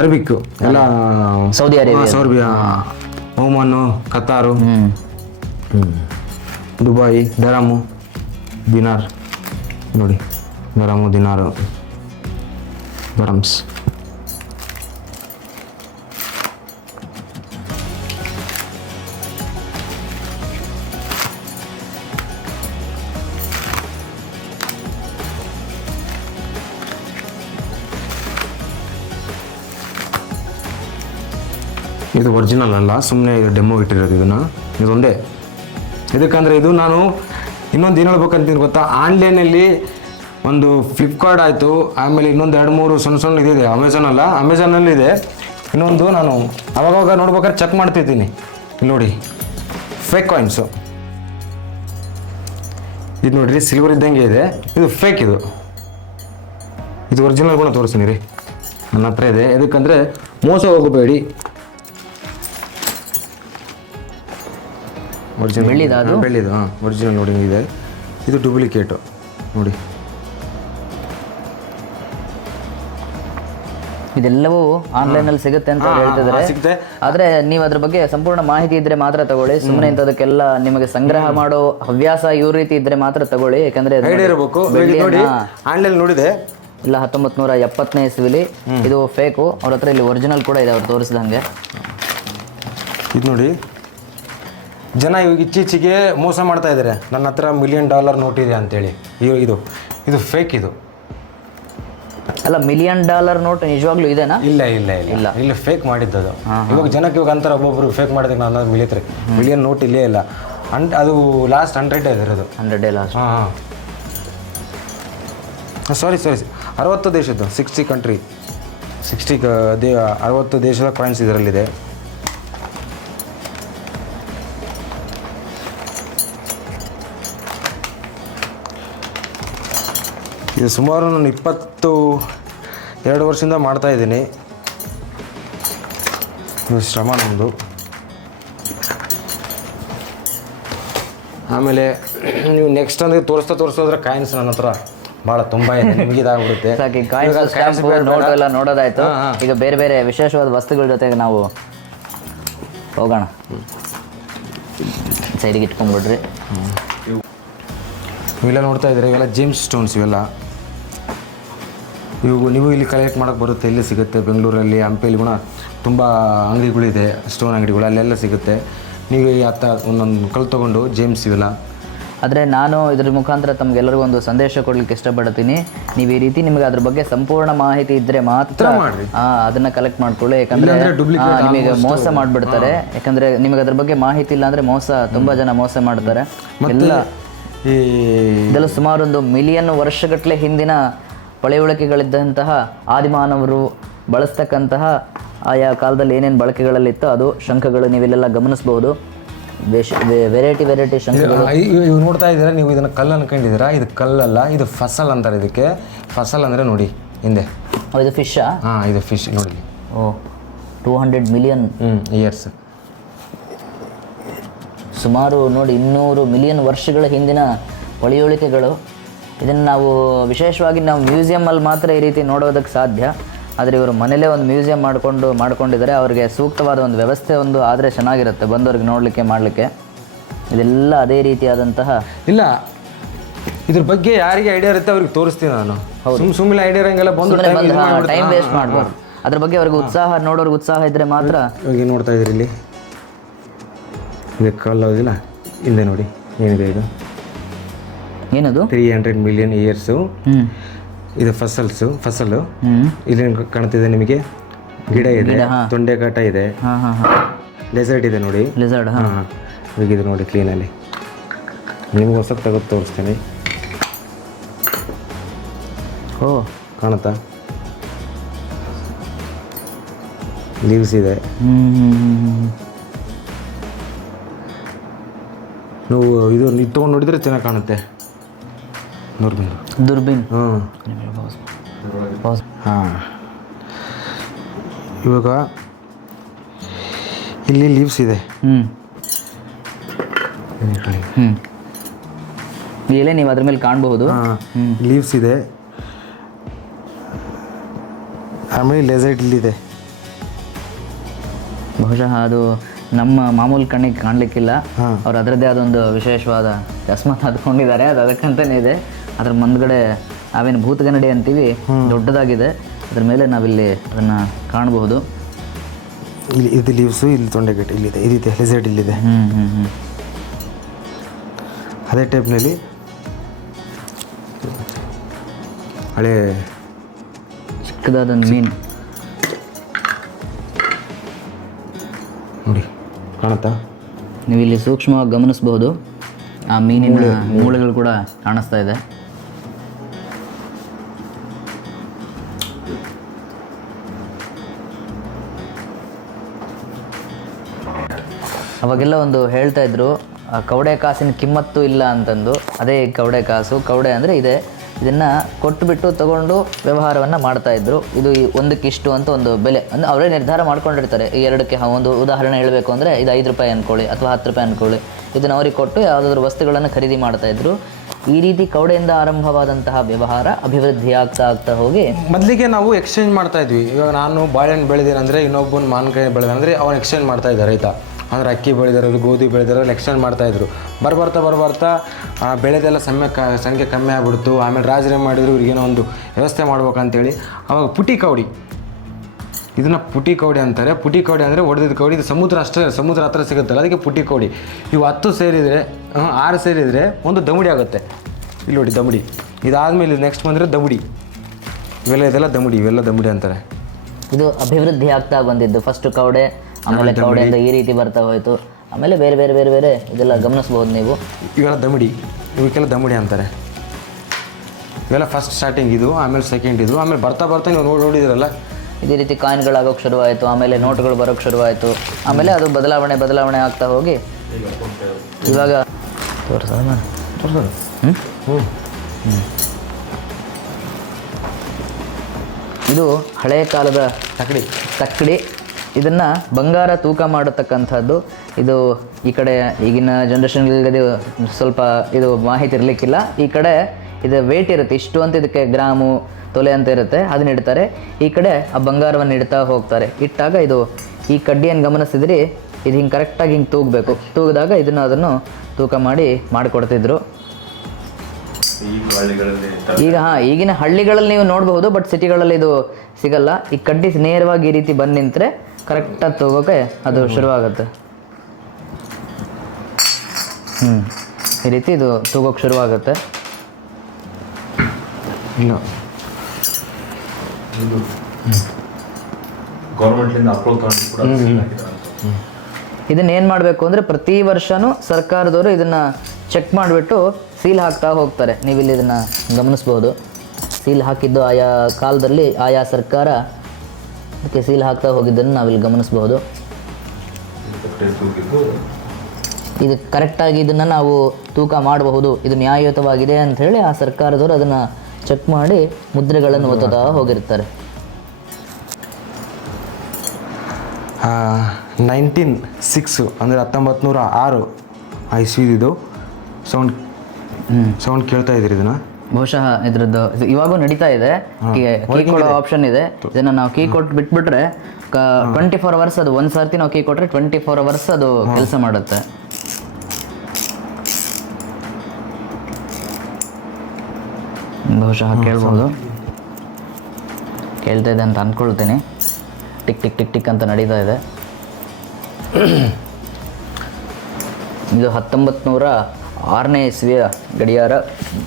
ಅರಬಿಕ್ ಎಲ್ಲ Saudi Arabia, Oman, Qatar, Dubai, ದರಾಮು, ದಿನಾರ್ ನೋಡಿ. ದರಾಮು, ದಿನಾರು, ದರಮ್ಸ್. ಇದು ಒರಿಜಿನಲ್ ಅಲ್ಲ, ಸುಮ್ಮನೆ ಇದು ಡೆಮೋ ಇಟ್ಟಿರೋದು. ಇದೊಂದೇ ಇದಕ್ಕಂದರೆ ಇದು ನಾನು ಇನ್ನೊಂದು ಏನು ಹೇಳ್ಬೇಕಂತೀನಿ ಗೊತ್ತಾ, ಆನ್ಲೈನಲ್ಲಿ ಒಂದು ಫ್ಲಿಪ್ಕಾರ್ಟ್ ಆಯಿತು, ಆಮೇಲೆ ಇನ್ನೊಂದು 2-3 ಸಣ್ಣ ಇದಿದೆ. ಅಮೆಝಾನಲ್ಲಿ ಇದೆ. ಇನ್ನೊಂದು ನಾನು ಅವಾಗವಾಗ ನೋಡ್ಬೇಕಾದ್ರೆ ಚೆಕ್ ಮಾಡ್ತಿದ್ದೀನಿ. ಇಲ್ಲಿ ನೋಡಿ, ಫೇಕ್ ಕಾಯಿನ್ಸು. ಇದು ನೋಡಿರಿ, ಸಿಲ್ವರ್ ಇದ್ದಂಗೆ ಇದೆ. ಇದು ಫೇಕ್. ಇದು ಒರಿಜಿನಲ್ ಕೂಡ ತೋರಿಸ್ತೀನಿ ರೀ, ನನ್ನ ಹತ್ರ ಇದೆ. ಎದಕ್ಕಂದರೆ ಮೋಸ ಹೋಗಬೇಡಿ. ಬೆಳ್ಳಿದು ಒರಿಜಿನಲ್ ನೋಡಿ ಇದೆ. ಇದು ಡೂಪ್ಲಿಕೇಟು ನೋಡಿ. ಇದೆಲ್ಲವೂ ಆನ್ಲೈನಲ್ಲಿ ಸಿಗುತ್ತೆ ಅಂತ ಹೇಳ್ತಿದ್ದಾರೆ. ಸಿಗುತ್ತೆ. ಆದ್ರೆ ನೀವು ಅದ್ರ ಬಗ್ಗೆ ಸಂಪೂರ್ಣ ಮಾಹಿತಿ ಇದ್ರೆ ಮಾತ್ರ ತಗೊಳ್ಳಿ. ಸುಮ್ಮನೆ ಇಂಥದಕ್ಕೆಲ್ಲ ನಿಮಗೆ ಸಂಗ್ರಹ ಮಾಡೋ ಹವ್ಯಾಸ ಇವ್ರ ರೀತಿ ಇದ್ರೆ ಮಾತ್ರ ತಗೊಳ್ಳಿ. ಯಾಕಂದ್ರೆ ಐಡಿಯಾ ಇರಬೇಕು. ನೋಡಿ, ಆನ್ಲೈನ್ ನೋಡಿದೆ. ಇಲ್ಲ 1970ನೇ ಇಸ್ವಿಲಿ ಇದು ಫೇಕು. ಅವ್ರ ಹತ್ರ ಇಲ್ಲಿ ಒರಿಜಿನಲ್ ಕೂಡ ಇದೆ, ಅವ್ರು ತೋರಿಸಿದಂಗೆ. ಇದು ನೋಡಿ, ಜನ ಇವಾಗ ಇತ್ತೀಚೆಗೆ ಮೋಸ ಮಾಡ್ತಾ ಇದ್ದಾರೆ. ನನ್ನ ಹತ್ರ $1 ಮಿಲಿಯನ್ ನೋಟ್ ಇದೆ ಅಂತೇಳಿ. ಇದು ಫೇಕ್. ಅಲ್ಲ, $1 ಮಿಲಿಯನ್ ನೋಟ್ ನಿಜವಾಗ್ಲೂ ಇದೆನಾ? ಇಲ್ಲ ಫೇಕ್ ಮಾಡಿದ್ದದು. ಇವಾಗ ಜನಕ್ಕೆ ಅಂತಾರೆ ಒಬ್ಬೊಬ್ರು ಫೇಕ್ ಮಾಡಿದಾಗ ನಾನು ಮಿಲಿಯನ್ ನೋಟ್ ಇಲ್ಲೇ ಇಲ್ಲ. ಅದು ಲಾಸ್ಟ್ 100 ಇದೆ ಇರೋದು. 100 ಲಾಸ್ಟ್. ಸಾರಿ 60 ದೇಶದ್ದು, 60 ಕಂಟ್ರಿ, 60 ದೇಶದ ಕಾಯಿನ್ಸ್ ಇದರಲ್ಲಿದೆ. ಇದು ಸುಮಾರು ನಾನು 22 ವರ್ಷದಿಂದ ಮಾಡ್ತಾಯಿದ್ದೀನಿ. ಇದು ಶ್ರಮ ನಮ್ಮದು. ಆಮೇಲೆ ನೀವು ನೆಕ್ಸ್ಟ್ ಅಂದರೆ ತೋರಿಸೋದ್ರೆ ಕಾಯಿನ್ಸ್ ನನ್ನ ಹತ್ರ ಭಾಳ ತುಂಬ ಇದೆ. ನಿಮಗೆ ಇದಾಗ್ಬಿಡುತ್ತೆ. ನೋಟ್ ಎಲ್ಲ ನೋಡೋದಾಯ್ತು. ಈಗ ಬೇರೆ ಬೇರೆ ವಿಶೇಷವಾದ ವಸ್ತುಗಳ ಜೊತೆಗೆ ನಾವು ಹೋಗೋಣ. ಸೈಡಿಗೆ ಇಟ್ಕೊಂಡ್ಬಿಡ್ರಿ. ಇವೆಲ್ಲ ನೋಡ್ತಾ ಇದ್ದೀರಿ, ಇವೆಲ್ಲ ಜೇಮ್ಸ್ ಸ್ಟೋನ್ಸ್. ನೀವು ಇಲ್ಲಿ ಕಲೆಕ್ಟ್ ಮಾಡೋಕ್ಕೆ ಬರುತ್ತೆ. ಇಲ್ಲಿ ಸಿಗುತ್ತೆ ಬೆಂಗಳೂರಲ್ಲಿ, ಹಂಪಿಯಲ್ಲಿ ಕೂಡ ತುಂಬ ಅಂಗಡಿಗಳಿದೆ, ಸ್ಟೋನ್ ಅಂಗಡಿಗಳು. ಅಲ್ಲೆಲ್ಲ ಸಿಗುತ್ತೆ. ನೀವು ಒಂದೊಂದು ಕಲ್ಲು ತೊಗೊಂಡು ಜೇಮ್ಸ್ ಇವೆಲ್ಲ. ಆದರೆ ನಾನು ಇದ್ರ ಮುಖಾಂತರ ತಮಗೆಲ್ಲರಿಗೂ ಒಂದು ಸಂದೇಶ ಕೊಡ್ಲಿಕ್ಕೆ ಇಷ್ಟಪಡ್ತೀನಿ. ನೀವು ಈ ರೀತಿ ನಿಮಗೆ ಅದ್ರ ಬಗ್ಗೆ ಸಂಪೂರ್ಣ ಮಾಹಿತಿ ಇದ್ದರೆ ಮಾತ್ರ ಅದನ್ನು ಕಲೆಕ್ಟ್ ಮಾಡ್ಕೊಳ್ಳಿ. ಯಾಕಂದರೆ ನಿಮಗೆ ಮೋಸ ಮಾಡಿಬಿಡ್ತಾರೆ. ಯಾಕಂದರೆ ನಿಮಗೆ ಅದ್ರ ಬಗ್ಗೆ ಮಾಹಿತಿ ಇಲ್ಲ ಅಂದರೆ ತುಂಬ ಜನ ಮೋಸ ಮಾಡ್ತಾರೆ. ಇದೆಲ್ಲ ಸುಮಾರು 1 ಮಿಲಿಯನ್ ವರ್ಷಗಟ್ಟಲೆ ಹಿಂದಿನ ಪಳೆಯುಳಿಕೆಗಳಿದ್ದಂತಹ ಆದಿಮಾನವರು ಬಳಸ್ತಕ್ಕಂತಹ ಆಯಾ ಕಾಲದಲ್ಲಿ ಏನೇನು ಬಳಕೆಗಳಲ್ಲಿತ್ತು ಅದು ಶಂಖಗಳು. ನೀವಿಲ್ಲೆಲ್ಲ ಗಮನಿಸಬಹುದು. ವೆರೈಟಿ ಶಂಖಗಳು. ಇವು ನೋಡ್ತಾ ಇದ್ದೀರಾ ನೀವು, ಇದನ್ನು ಕಲ್ಲು ಅನ್ಕೊಂಡಿದ್ದೀರಾ. ಇದು ಕಲ್ಲಲ್ಲ, ಇದು ಫಸಲ್ ಅಂತಾರೆ ಇದಕ್ಕೆ. ಫಸಲ್ ಅಂದರೆ ನೋಡಿ ಹಿಂದೆ. ಇದು ಫಿಶಾ? ಇದು ಫಿಶ್ ನೋಡಿ. 200 ಮಿಲಿಯನ್ ಇಯರ್ಸ್. ಸುಮಾರು ನೋಡಿ 200 ಮಿಲಿಯನ್ ವರ್ಷಗಳ ಹಿಂದಿನ ಪಳೆಯುಳಿಕೆಗಳು. ಇದನ್ನು ನಾವು ವಿಶೇಷವಾಗಿ ನಾವು ಮ್ಯೂಸಿಯಮಲ್ಲಿ ಮಾತ್ರ ಈ ರೀತಿ ನೋಡೋದಕ್ಕೆ ಸಾಧ್ಯ. ಆದರೆ ಇವರು ಮನೇಲೇ ಒಂದು ಮ್ಯೂಸಿಯಂ ಮಾಡ್ಕೊಂಡಿದ್ದಾರೆ. ಅವರಿಗೆ ಸೂಕ್ತವಾದ ಒಂದು ವ್ಯವಸ್ಥೆ ಆದರೆ ಚೆನ್ನಾಗಿರುತ್ತೆ ಬಂದವ್ರಿಗೆ ನೋಡಲಿಕ್ಕೆ ಮಾಡಲಿಕ್ಕೆ. ಇದೆಲ್ಲ ಅದೇ ರೀತಿಯಾದಂತಹ. ಇಲ್ಲ, ಇದ್ರ ಬಗ್ಗೆ ಯಾರಿಗೆ ಐಡಿಯಾ ಇರುತ್ತೆ ಅವ್ರಿಗೆ ತೋರಿಸ್ತೀನಿ ನಾನು. ಸುಮ್ಮನೆ ಐಡಿಯಾ ಇರಂಗೆಲ್ಲ ಟೈಮ್ ವೇಸ್ಟ್ ಮಾಡ್ಬಾರ್ದು. ಅದ್ರ ಬಗ್ಗೆ ಅವ್ರಿಗೆ ನೋಡೋರ್ಗೆ ಉತ್ಸಾಹ ಇದ್ದರೆ ಮಾತ್ರ. ಇವಾಗ ನೋಡ್ತಾ ಇದ್ರಿ ಇಲ್ಲಿ ಇದು ಕಲ್ಲೋದಿಲ್ಲ. ಹಿಂದೆ ನೋಡಿ ಏನಿದೆ. ಇದು ಏನದು? 300 ಮಿಲಿಯನ್ ಇಯರ್ಸು. ಇದು ಫಸಲು. ಇಲ್ಲಿ ಕಾಣ್ತಿದೆ ನಿಮಗೆ ಗಿಡ ಇದೆ, ಗಿಡ, ಹಾ. ತೊಂಡೆಕಾಟ ಇದೆ, ಹಾಂ ಹಾಂ ಹಾಂ ಡೆಸರ್ಟ್ ಇದೆ ನೋಡಿ. ಲಿಸರ್ಡ್. ಹಾಂ ಹಾಂ ಹೀಗಿದೆ ನೋಡಿ ಕ್ಲೀನಲ್ಲಿ. ನಿಮ್ಗೆ ಹೊಸಕ್ಕೆ ತೆಗೆದು ತೋರಿಸ್ತೀನಿ. ಓ ಕಾಣುತ್ತಾ? ಲೀವ್ಸ್ ಇದೆ. ನೀವು ಇದು ತೊಗೊಂಡು ನೋಡಿದರೆ ಚೆನ್ನಾಗಿ ಕಾಣುತ್ತೆ. ದುರ್ಬಿನ್. ಹಾಂ ಹಾಂ ಇವಾಗ ಇಲ್ಲಿ ಲೀವ್ಸ್ ಇದೆ. ಎಲೆ ನೀವು ಅದ್ರ ಮೇಲೆ ಕಾಣಬಹುದು. ಲೀವ್ಸ್ ಇದೆ. ಆಮೇಲೆ ಲೆಸರ್ಟ್ ಇಲ್ಲಿದೆ. ಬಹುಶಃ ಅದು ನಮ್ಮ ಮಾಮೂಲಿ ಕಣ್ಣಿಗೆ ಕಾಣಲಿಕ್ಕಿಲ್ಲ. ಹಾಂ. ಅವ್ರು ಅದರದ್ದೇ ಆದೊಂದು ವಿಶೇಷವಾದ ಚಸ್ಮಾ ಹದ್ಕೊಂಡಿದ್ದಾರೆ. ಅದು ಅದಕ್ಕಂತಲೇ ಇದೆ. ಅದ್ರ ಮುಂದ್ಗಡೆ ನಾವೇನು ಭೂತಗನ್ನಡಿ ಅಂತೀವಿ, ದೊಡ್ಡದಾಗಿದೆ. ಅದ್ರ ಮೇಲೆ ನಾವಿಲ್ಲಿ ಅದನ್ನು ಕಾಣಬಹುದು. ಇಲ್ಲಿ ಇದು ಲೀವ್ಸು, ಇಲ್ಲಿ ತೊಂಡೆಗಟ್ಟೆ ಇಲ್ಲಿದೆ, ಇದಿದೆ, ಲೆಸರ್ಟ್ ಇಲ್ಲಿದೆ. ಅದೇ ಟೈಪ್ನಲ್ಲಿ ಹಳೆ ಚಿಕ್ಕದಾದೊಂದು ಮೀನು ನೋಡಿ, ಕಾಣುತ್ತಾ? ನೀವು ಇಲ್ಲಿ ಸೂಕ್ಷ್ಮವಾಗಿ ಗಮನಿಸಬಹುದು. ಆ ಮೀನಿನ ಮೂಳೆಗಳು ಕೂಡ ಕಾಣಿಸ್ತಾ ಇದೆ. ಅವಾಗೆಲ್ಲ ಒಂದು ಹೇಳ್ತಾ ಇದ್ರು, ಕವಡೆ ಕಾಸಿನ ಕಿಮ್ಮತ್ತು ಇಲ್ಲ ಅಂತಂದು. ಅದೇ ಕವಡೆ ಕಾಸು. ಕವಡೆ ಅಂದರೆ ಇದೆ. ಇದನ್ನು ಕೊಟ್ಟುಬಿಟ್ಟು ತಗೊಂಡು ವ್ಯವಹಾರವನ್ನು ಮಾಡ್ತಾಯಿದ್ರು. ಇದು ಒಂದಕ್ಕಿಷ್ಟು ಅಂತ ಒಂದು ಬೆಲೆ ಅಂದರೆ ಅವರೇ ನಿರ್ಧಾರ ಮಾಡ್ಕೊಂಡಿರ್ತಾರೆ. ಈ ಎರಡಕ್ಕೆ ಒಂದು ಉದಾಹರಣೆ ಹೇಳಬೇಕು ಅಂದರೆ ಇದು 5 ರೂಪಾಯಿ ಅಂದ್ಕೊಳ್ಳಿ ಅಥವಾ 10 ರೂಪಾಯಿ ಅಂದ್ಕೊಳ್ಳಿ. ಇದನ್ನು ಅವ್ರಿಗೆ ಕೊಟ್ಟು ಯಾವುದಾದ್ರೂ ವಸ್ತುಗಳನ್ನು ಖರೀದಿ ಮಾಡ್ತಾಯಿದ್ರು. ಈ ರೀತಿ ಕವಡೆಯಿಂದ ಆರಂಭವಾದಂತಹ ವ್ಯವಹಾರ ಅಭಿವೃದ್ಧಿ ಆಗ್ತಾ ಹೋಗಿ ಮೊದಲಿಗೆ ನಾವು ಎಕ್ಸ್ಚೇಂಜ್ ಮಾಡ್ತಾ ಇದ್ವಿ. ಇವಾಗ ನಾನು ಬಾಳೆಹಣ್ಣು ಬೆಳೆದೇನೆಂದರೆ ಇನ್ನೊಬ್ಬನ ಮಾವಿನಕಾಯಿ ಬೆಳೆದಂದರೆ ಅವನು ಎಕ್ಸ್ಚೇಂಜ್ ಮಾಡ್ತಾ ಇದ್ದಾರೆ ರೈತ. ಅಂದರೆ ಅಕ್ಕಿ ಬೆಳೆದಿರೋರು, ಗೋಧಿ ಬೆಳೆದಿರೋರು ಎಕ್ಸ್ಚೇಂಜ್ ಮಾಡ್ತಾಯಿದ್ರು. ಬರ್ಬರ್ತಾ ಬೆಳೆದೆಲ್ಲ ಸಂಖ್ಯೆ ಕಮ್ಮಿ ಆಗಿಬಿಡ್ತು. ಆಮೇಲೆ ರಾಜರೇ ಮಾಡಿದ್ರು, ಇವ್ರಿಗೇನೋ ಒಂದು ವ್ಯವಸ್ಥೆ ಮಾಡ್ಬೇಕಂತೇಳಿ ಅವಾಗ ಪುಟಿ ಕವಡಿ, ಇದನ್ನು ಪುಟಿ ಕವಡಿ ಅಂತಾರೆ. ಪುಟಿ ಕವಡಿ ಅಂದರೆ ಹೊಡೆದಿದ್ದ ಕವಡಿ. ಇದು ಸಮುದ್ರ ಹತ್ರ ಸಿಗುತ್ತಲ್ಲ, ಅದಕ್ಕೆ ಪುಟಿ ಕವಡಿ. ಇವು 10 ಸೇರಿದರೆ 6 ಸೇರಿದರೆ ಒಂದು ದಮುಡಿ ಆಗುತ್ತೆ. ಇಲ್ಲಿ ನೋಡಿ ದಮುಡಿ. ಇದಾದಮೇಲೆ ನೆಕ್ಸ್ಟ್ ಬಂದರೆ ದಮುಡಿ. ಇದೆಲ್ಲ ದಮುಡಿ, ಇವೆಲ್ಲ ದಮುಡಿ ಅಂತಾರೆ. ಇದು ಅಭಿವೃದ್ಧಿ ಆಗ್ತಾ ಬಂದಿದ್ದು. ಫಸ್ಟು ಕವಡೆ, ಆಮೇಲೆ ಕವಡೆಯಿಂದ ಈ ರೀತಿ ಬರ್ತಾ ಹೋಯಿತು. ಆಮೇಲೆ ಬೇರೆ ಬೇರೆ ಬೇರೆ ಬೇರೆ ಇದೆಲ್ಲ ಗಮನಿಸ್ಬೋದು ನೀವು. ಇವೆಲ್ಲ ದಮುಡಿ, ಇವಕ್ಕೆಲ್ಲ ದಮುಡಿ ಅಂತಾರೆ. ಇವೆಲ್ಲ ಫಸ್ಟ್ ಸ್ಟಾರ್ಟಿಂಗ್ ಇದು, ಆಮೇಲೆ ಸೆಕೆಂಡ್ ಇದು. ಆಮೇಲೆ ಬರ್ತಾ ನೀವು ನೋಡಿದಿರಲ್ಲ, ಇದೇ ರೀತಿ ಕಾಯಿನ್ಗಳಾಗೋಕ್ಕೆ ಶುರುವಾಯಿತು. ಆಮೇಲೆ ನೋಟ್ಗಳು ಬರೋಕ್ಕೆ ಶುರುವಾಯಿತು. ಆಮೇಲೆ ಅದು ಬದಲಾವಣೆ ಆಗ್ತಾ ಹೋಗಿ ಇವಾಗ ಇದು ಹಳೆಯ ಕಾಲದ ತಕ್ಕಡಿ. ಇದನ್ನು ಬಂಗಾರ ತೂಕ ಮಾಡತಕ್ಕಂಥದ್ದು. ಇದು ಈ ಕಡೆ ಈಗಿನ ಜನ್ರೇಷನ್ಗಳಿಗೆ ಸ್ವಲ್ಪ ಇದು ಮಾಹಿತಿ ಇರಲಿಕ್ಕಿಲ್ಲ. ಈ ಕಡೆ ಇದು ವೇಟ್ ಇರುತ್ತೆ, ಇಷ್ಟು ಅಂತ ಇದಕ್ಕೆ ಗ್ರಾಮು ತೊಲೆ ಅಂತ ಇರುತ್ತೆ, ಅದನ್ನ ಇಡ್ತಾರೆ. ಈ ಕಡೆ ಆ ಬಂಗಾರವನ್ನು ಇಡ್ತಾ ಹೋಗ್ತಾರೆ. ಇಟ್ಟಾಗ ಇದು ಈ ಕಡ್ಡಿಯನ್ನು ಗಮನಿಸಿದ್ರಿ, ಇದು ಹಿಂಗೆ ಕರೆಕ್ಟಾಗಿ ಹಿಂಗೆ ತೂಗಬೇಕು. ತೂಗಿದಾಗ ಅದನ್ನು ತೂಕ ಮಾಡಿಕೊಡ್ತಿದ್ರು. ಈಗಿನ ಹಳ್ಳಿಗಳಲ್ಲಿ ನೀವು ನೋಡಬಹುದು, ಬಟ್ ಸಿಟಿಗಳಲ್ಲಿ ಇದು ಸಿಗಲ್ಲ. ಈ ಕಡ್ಡಿ ನೇರವಾಗಿ ಈ ರೀತಿ ಬಂದು ನಿಂತರೆ ಕರೆಕ್ಟಾಗಿ ತಗೋಕೆ ಅದು ಶುರುವಾಗುತ್ತೆ. ಈ ರೀತಿ ಇದು ತೂಗೋಕೆ ಶುರುವಾಗುತ್ತೆ. ಇಲ್ಲ ಇದನ್ನ ಏನು ಮಾಡಬೇಕು ಅಂದರೆ ಪ್ರತಿ ವರ್ಷವೂ ಸರ್ಕಾರದವರು ಇದನ್ನು ಚೆಕ್ ಮಾಡಿಬಿಟ್ಟು ಸೀಲ್ ಹಾಕ್ತಾ ಹೋಗ್ತಾರೆ. ನೀವಿಲ್ಲಿ ಇದನ್ನು ಗಮನಿಸ್ಬೋದು. ಸೀಲ್ ಹಾಕಿದ್ದು ಆಯಾ ಕಾಲದಲ್ಲಿ ಆಯಾ ಸರ್ಕಾರ ಅದಕ್ಕೆ ಸೀಲ್ ಹಾಕ್ತಾ ಹೋಗಿದ್ದನ್ನು ನಾವಿಲ್ಲಿ ಗಮನಿಸ್ಬೋದು. ಇದು ಕರೆಕ್ಟಾಗಿ ಇದನ್ನು ನಾವು ತೂಕ ಮಾಡಬಹುದು, ಇದು ನ್ಯಾಯಯುತವಾಗಿದೆ ಅಂಥೇಳಿ ಆ ಸರ್ಕಾರದವರು ಅದನ್ನು ಚೆಕ್ ಮಾಡಿ ಮುದ್ರೆಗಳನ್ನು ಒತ್ತುತ್ತಾ ಹೋಗಿರ್ತಾರೆ. 1906 ಅಂದರೆ 1906 ಇಸ್ವಿದು ಸೌಂಡ್ ಕೇಳ್ತಾ ಇದ್ದೀರಿ ಇದನ್ನು? ಬಹುಶಃ ಇದ್ರದ್ದು ಇವಾಗೂ ನಡೀತಾ ಇದೆ. ಕೀ ಕೊಡೋ ಆಪ್ಷನ್ ಇದೆ. ಇದನ್ನು ನಾವು ಕೀ ಕೊಟ್ಟು ಬಿಟ್ಬಿಟ್ರೆ 24 ಅವರ್ಸ್ ಅದು ಒಂದು ಸರ್ತಿ ನಾವು ಕೀ ಕೊಟ್ಟರೆ 24 ಅವರ್ಸ್ ಅದು ಕೆಲಸ ಮಾಡುತ್ತೆ. ಬಹುಶಃ ಕೇಳ್ಬೋದು. ಕೇಳ್ತಾ ಇದೆ ಅಂತ ಅಂದ್ಕೊಳ್ತೀನಿ. ಟಿಕ್ ಟಿಕ್ ಟಿಕ್ ಟಿಕ್ ಅಂತ ನಡೀತಾ ಇದೆ. ಇದು 1906ನೇ ಇಸ್ವಿಯ ಗಡಿಯಾರ.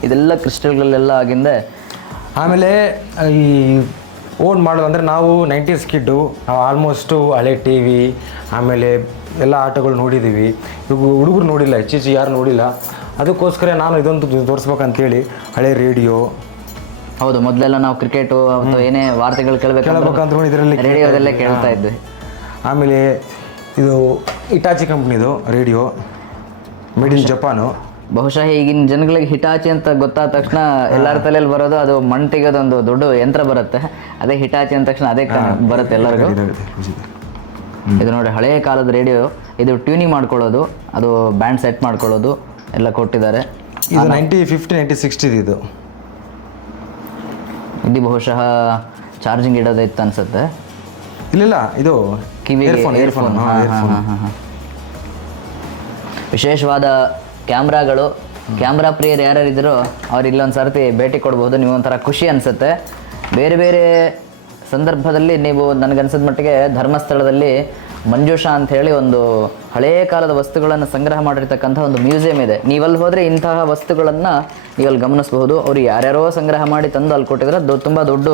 ಇದೆಲ್ಲ ಕ್ರಿಸ್ಟಲ್ಗಳೆಲ್ಲ ಆಗಿಂದೆ. ಆಮೇಲೆ ಈ ಓನ್ ಮಾಡೋದು ಅಂದರೆ ನಾವು 90s ಕಿಡ್ಡು, ನಾವು ಆಲ್ಮೋಸ್ಟು ಹಳೆ ಟಿ ವಿ ಆಮೇಲೆ ಎಲ್ಲ ಆಟಗಳು ನೋಡಿದ್ದೀವಿ. ಇವಾಗ ಹುಡುಗರು ನೋಡಿಲ್ಲ, ಹೆಚ್ಚು ಯಾರು ನೋಡಿಲ್ಲ. ಅದಕ್ಕೋಸ್ಕರ ನಾನು ಇದೊಂದು ತೋರಿಸ್ಬೇಕಂತೇಳಿ ಹಳೆ ರೇಡಿಯೋ. ಹೌದು, ಮೊದಲೆಲ್ಲ ನಾವು ಕ್ರಿಕೆಟು ಅಥವಾ ಏನೇ ವಾರ್ತೆಗಳು ಕೇಳಬೇಕಂತ ಇದರಲ್ಲಿ ರೇಡಿಯೋದಲ್ಲೇ ಕೇಳ್ತಾ ಇದ್ವಿ. ಆಮೇಲೆ ಇದು ಇಟಾಚಿ ಕಂಪ್ನಿದು ರೇಡಿಯೋ, ಮೇಡ್ ಇನ್ ಜಪಾನು. ಬಹುಶಃ ಈಗಿನ ಜನಗಳಿಗೆ ಹಿಟಾಚಿ ಅಂತ ಗೊತ್ತಾದ ತಕ್ಷಣ ಎಲ್ಲರ ತಲೆಯಲ್ಲಿ ಬರೋದು ಅದು ಮಣ್ಣು ತೆಗೆಯೋದೊಂದು ದೊಡ್ಡ ಯಂತ್ರ ಬರುತ್ತೆ, ಅದೇ ಹಿಟಾಚಿ ಅಂದ ತಕ್ಷಣ ಅದೇ ಬರುತ್ತೆ ಎಲ್ಲರಿಗೂ. ಇದು ನೋಡಿ ಹಳೆಯ ಕಾಲದ ರೇಡಿಯೋ. ಇದು ಟ್ಯೂನಿಂಗ್ ಮಾಡ್ಕೊಳ್ಳೋದು, ಅದು ಬ್ಯಾಂಡ್ ಸೆಟ್ ಮಾಡ್ಕೊಳ್ಳೋದು ಎಲ್ಲ ಕೊಟ್ಟಿದ್ದಾರೆ. ಇದು 1950 1960 ಇದು. ಇದು ಬಹುಶಃ ಚಾರ್ಜಿಂಗ್ ಇಡೋದಿತ್ತು ಅನ್ಸುತ್ತೆ. ಇಲ್ಲ ಇದು ಕಿವಿ ಏರ್ಫೋನ್. ವಿಶೇಷವಾದ ಕ್ಯಾಮ್ರಾಗಳು. ಕ್ಯಾಮ್ರಾ ಪ್ರಿಯರು ಯಾರ್ಯಾರಿದ್ರೋ ಅವ್ರು ಇಲ್ಲೊಂದು ಸರ್ತಿ ಭೇಟಿ ಕೊಡ್ಬೋದು, ನಿಮಗೊಂಥರ ಖುಷಿ ಅನಿಸುತ್ತೆ. ಬೇರೆ ಬೇರೆ ಸಂದರ್ಭದಲ್ಲಿ ನೀವು ನನಗನ್ಸಿದ ಮಟ್ಟಿಗೆ ಧರ್ಮಸ್ಥಳದಲ್ಲಿ ಮಂಜುಷಾ ಅಂತ ಹೇಳಿ ಒಂದು ಹಳೆಯ ಕಾಲದ ವಸ್ತುಗಳನ್ನು ಸಂಗ್ರಹ ಮಾಡಿರ್ತಕ್ಕಂಥ ಒಂದು ಮ್ಯೂಸಿಯಂ ಇದೆ. ನೀವಲ್ಲಿ ಹೋದರೆ ಇಂತಹ ವಸ್ತುಗಳನ್ನು ನೀವಲ್ಲಿ ಗಮನಿಸಬಹುದು. ಅವರು ಯಾರ್ಯಾರೋ ಸಂಗ್ರಹ ಮಾಡಿ ತಂದು ಅಲ್ಲಿ ಕೊಟ್ಟಿದ್ರೆ ತುಂಬ ದೊಡ್ಡ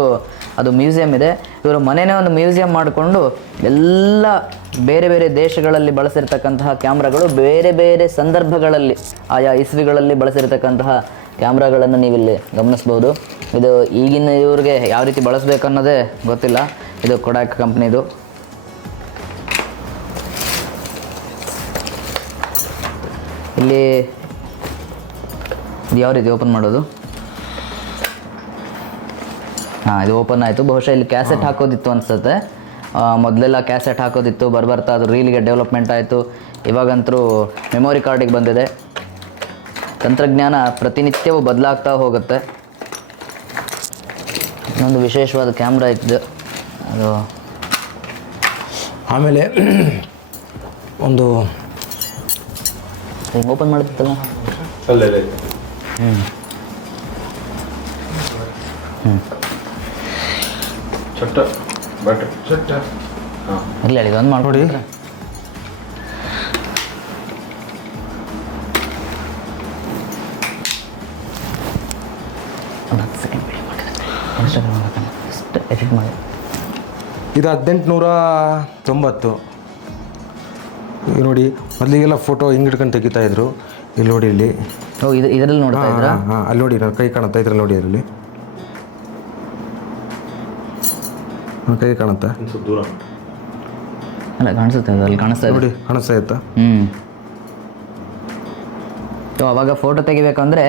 ಅದು ಮ್ಯೂಸಿಯಂ ಇದೆ. ಇವರು ಮನೆಯೇ ಒಂದು ಮ್ಯೂಸಿಯಂ ಮಾಡಿಕೊಂಡು ಎಲ್ಲ ಬೇರೆ ಬೇರೆ ದೇಶಗಳಲ್ಲಿ ಬಳಸಿರ್ತಕ್ಕಂತಹ ಕ್ಯಾಮ್ರಾಗಳು, ಬೇರೆ ಬೇರೆ ಸಂದರ್ಭಗಳಲ್ಲಿ ಆಯಾ ಇಸ್ವಿಗಳಲ್ಲಿ ಬಳಸಿರ್ತಕ್ಕಂತಹ ಕ್ಯಾಮ್ರಾಗಳನ್ನು ನೀವಿಲ್ಲಿ ಗಮನಿಸ್ಬೋದು. ಇದು ಈಗಿನ ಇವ್ರಿಗೆ ಯಾವ ರೀತಿ ಬಳಸಬೇಕು ಅನ್ನೋದೇ ಗೊತ್ತಿಲ್ಲ. ಇದು ಕೊಡಾಕ್ ಕಂಪ್ನಿದು. ಇಲ್ಲಿ ಇದು ಯಾವ ರೀತಿ ಓಪನ್ ಮಾಡೋದು? ಇದು ಓಪನ್ ಆಯಿತು. ಬಹುಶಃ ಇಲ್ಲಿ ಕ್ಯಾಸೆಟ್ ಹಾಕೋದಿತ್ತು ಅನಿಸುತ್ತೆ. ಮೊದಲೆಲ್ಲ ಕ್ಯಾಸೆಟ್ ಹಾಕೋದಿತ್ತು, ಬರ್ತಾ ಅದು ರೀಲ್ಗೆ ಡೆವಲಪ್ಮೆಂಟ್ ಆಯಿತು. ಇವಾಗಂತೂ ಮೆಮೊರಿ ಕಾರ್ಡಿಗೆ ಬಂದಿದೆ. ತಂತ್ರಜ್ಞಾನ ಪ್ರತಿನಿತ್ಯವೂ ಬದಲಾಗ್ತಾ ಹೋಗುತ್ತೆ. ಇನ್ನೊಂದು ವಿಶೇಷವಾದ ಕ್ಯಾಮ್ರಾ ಇತ್ತು ಅದು. ಆಮೇಲೆ ಒಂದು ಹಿಂಗೆ ಓಪನ್ ಮಾಡ್ತಿತ್ತಲ್ಲ. ಇಲ್ಲ ಹೇಳಿ ಒಂದು ಮಾಡ್ಕೊಡಿ. ಎಡಿಟ್ ಮಾಡಿ. ಇದು 1890. ಈಗ ನೋಡಿ, ಮೊದಲಿಗೆಲ್ಲ ಫೋಟೋ ಹಿಂಗೆ ಹಿಡ್ಕೊಂಡು ತೆಗಿತಾ ಇದ್ರು. ಇಲ್ಲಿ ನೋಡಿ, ಇಲ್ಲಿ ಇದರಲ್ಲಿ ನೋಡ್ತಾ ಇದ್ರಾ? ಹಾಂ, ಅಲ್ಲಿ ನೋಡಿ, ಕೈ ಕಾಣುತ್ತಾ ಇದ್ರಲ್ಲಿ ನೋಡಿ, ಅದರಲ್ಲಿ ಕೈ ಕಾಣುತ್ತಾ? ಅಲ್ಲ, ಕಾಣಿಸುತ್ತೆ, ಅಲ್ಲಿ ಕಾಣಿಸ್ತಾ ಇದೆ ನೋಡಿ, ಕಾಣಿಸ್ತಾ ಇತ್ತಾ? ಅವಾಗ ಫೋಟೋ ತೆಗಿಬೇಕಂದ್ರೆ